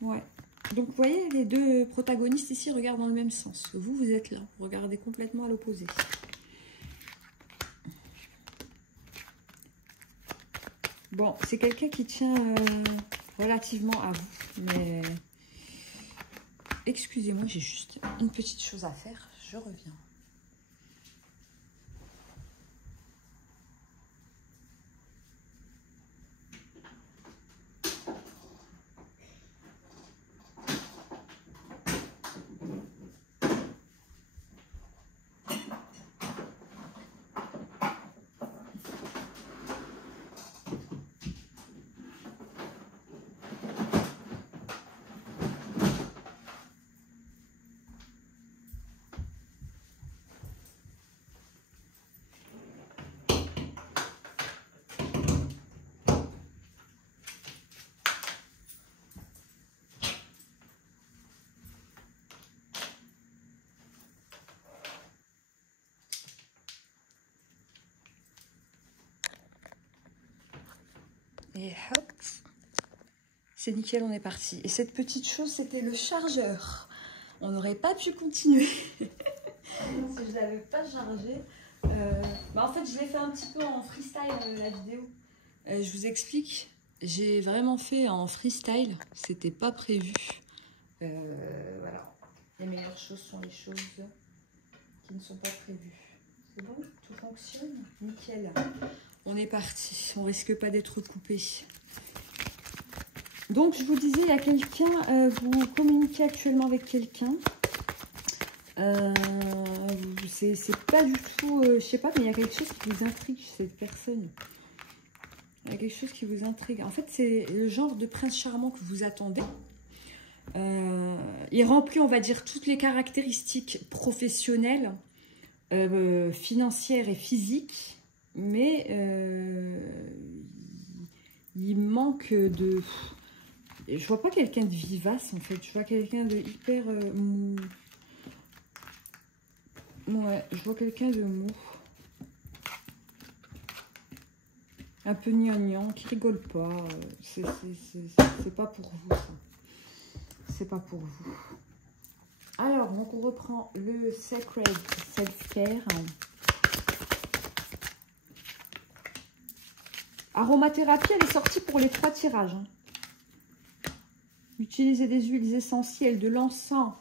Ouais. Donc, vous voyez, les deux protagonistes ici regardent dans le même sens. Vous êtes là. Vous regardez complètement à l'opposé. Bon, c'est quelqu'un qui tient relativement à vous. Mais, excusez-moi, j'ai juste une petite chose à faire. Je reviens. Et hop, c'est nickel, on est parti. Et cette petite chose, c'était le chargeur. On n'aurait pas pu continuer si je ne l'avais pas chargé. En fait, je l'ai fait un petit peu en freestyle, la vidéo. Je vous explique. J'ai vraiment fait en freestyle. C'était pas prévu. Voilà. Les meilleures choses sont les choses qui ne sont pas prévues. C'est bon? Tout fonctionne? Nickel. On est parti. On risque pas d'être coupé. Donc, je vous disais, il y a quelqu'un, vous communiquez actuellement avec quelqu'un. C'est pas du tout, je sais pas, mais il y a quelque chose qui vous intrigue chez cette personne. Il y a quelque chose qui vous intrigue. En fait, c'est le genre de prince charmant que vous attendez. Il remplit, on va dire, toutes les caractéristiques professionnelles, financières et physiques, mais il manque de... Je vois pas quelqu'un de vivace, en fait. Je vois quelqu'un de hyper mou. Ouais, je vois quelqu'un de mou. Un peu gnangnan, qui rigole pas. C'est pas pour vous, ça. C'est pas pour vous. Alors, donc on reprend le Sacred Self-Care. Aromathérapie, elle est sortie pour les 3 tirages. Utilisez des huiles essentielles, de l'encens.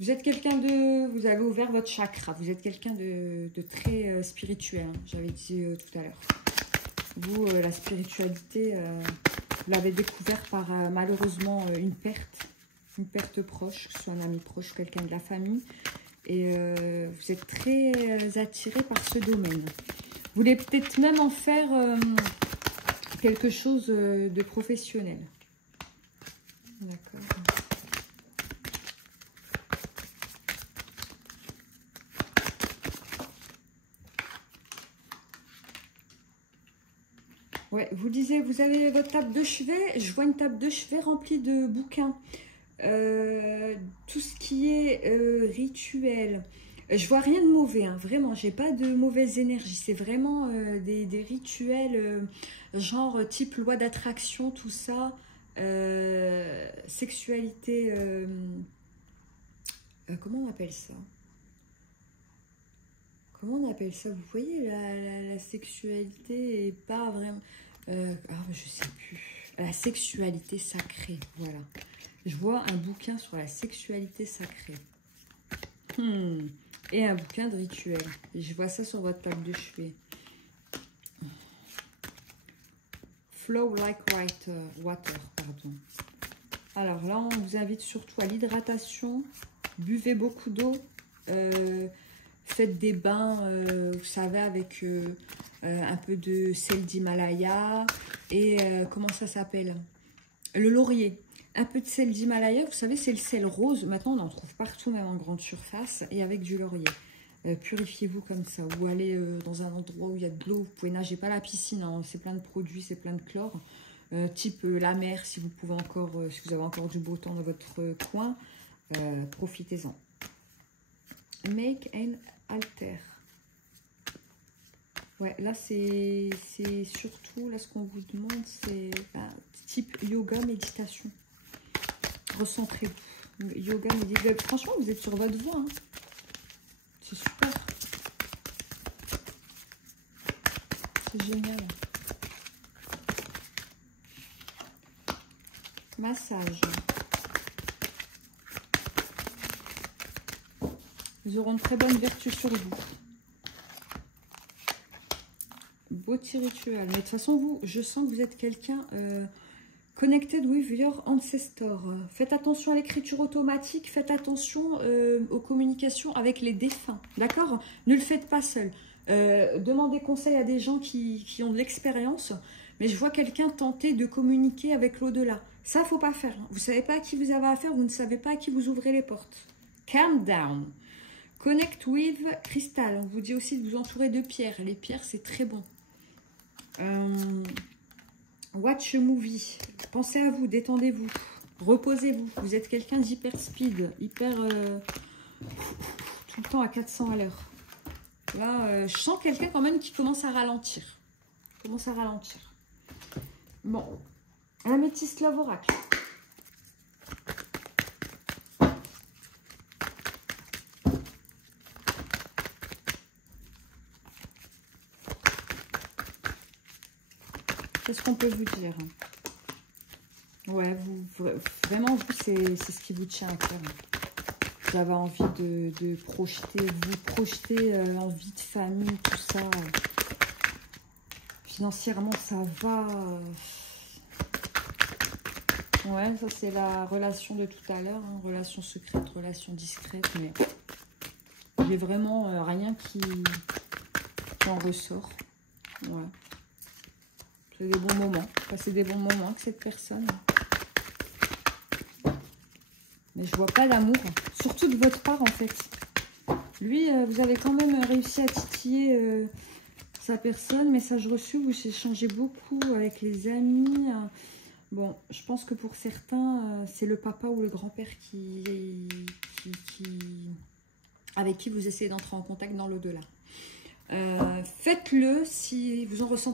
Vous êtes quelqu'un de... Vous avez ouvert votre chakra. Vous êtes quelqu'un de très spirituel. Hein, j'avais dit tout à l'heure. Vous, la spiritualité, vous l'avez découvert par malheureusement une perte proche, que ce soit un ami proche, quelqu'un de la famille. Et vous êtes très attiré par ce domaine. Vous voulez peut-être même en faire quelque chose de professionnel. D'accord. Ouais, vous disiez, vous avez votre table de chevet. Je vois une table de chevet remplie de bouquins. Tout ce qui est rituel. Je vois rien de mauvais, hein, vraiment. J'ai pas de mauvaise énergie. C'est vraiment des rituels genre type loi d'attraction, tout ça. Sexualité. Comment on appelle ça? Comment on appelle ça? Vous voyez, la sexualité est pas vraiment... je sais plus. La sexualité sacrée, voilà. Je vois un bouquin sur la sexualité sacrée. Et un bouquin de rituel. Et je vois ça sur votre table de chevet. Flow like water, pardon. Alors là, on vous invite surtout à l'hydratation. Buvez beaucoup d'eau. Faites des bains, vous savez, avec un peu de sel d'Himalaya. Et comment ça s'appelle? Le laurier. Un peu de sel d'Himalaya, vous savez, c'est le sel rose. Maintenant, on en trouve partout, même en grande surface. Et avec du laurier. Purifiez-vous comme ça. Ou allez dans un endroit où il y a de l'eau. Vous pouvez nager, pas à la piscine. Hein, c'est plein de produits, c'est plein de chlore. Type la mer, si vous pouvez encore, si vous avez encore du beau temps dans votre coin. Profitez-en. Make and alter. Ouais, là, c'est surtout, là, ce qu'on vous demande, c'est type yoga, méditation. Recentrez-vous. Yoga, méditation. Franchement, vous êtes sur votre voie. Hein. C'est super. C'est génial. Massage. Ils auront de très bonnes vertus sur vous. Beauty rituel. Mais de toute façon, vous, je sens que vous êtes quelqu'un connected with your ancestor. Faites attention à l'écriture automatique. Faites attention aux communications avec les défunts. D'accord? Ne le faites pas seul. Demandez conseil à des gens qui ont de l'expérience. Mais je vois quelqu'un tenter de communiquer avec l'au-delà. Ça, il ne faut pas faire. Vous ne savez pas à qui vous avez affaire. Vous ne savez pas à qui vous ouvrez les portes. Calm down. Connect with Crystal. On vous dit aussi de vous entourer de pierres. Les pierres, c'est très bon. Watch a movie. Pensez à vous, détendez-vous. Reposez-vous. Vous êtes quelqu'un d'hyper speed. Hyper... tout le temps à 400 à l'heure. Là, je sens quelqu'un quand même qui commence à ralentir. Bon, l'améthyste Love Oracle. Qu'est-ce qu'on peut vous dire? Ouais, vraiment, vous, c'est ce qui vous tient à cœur. Vous avez envie de projeter, vous projeter en vie de famille, tout ça. Financièrement, ça va. Ouais, ça c'est la relation de tout à l'heure. Hein, relation secrète, relation discrète. Mais il n'y a vraiment rien qui en ressort. Ouais. C'est des bons moments. Passer des bons moments avec cette personne. Mais je vois pas l'amour. Surtout de votre part, en fait. Lui, vous avez quand même réussi à titiller sa personne. Message reçu, vous échangez beaucoup avec les amis. Bon, je pense que pour certains, c'est le papa ou le grand-père avec qui vous essayez d'entrer en contact dans l'au-delà. Faites-le si vous en ressentez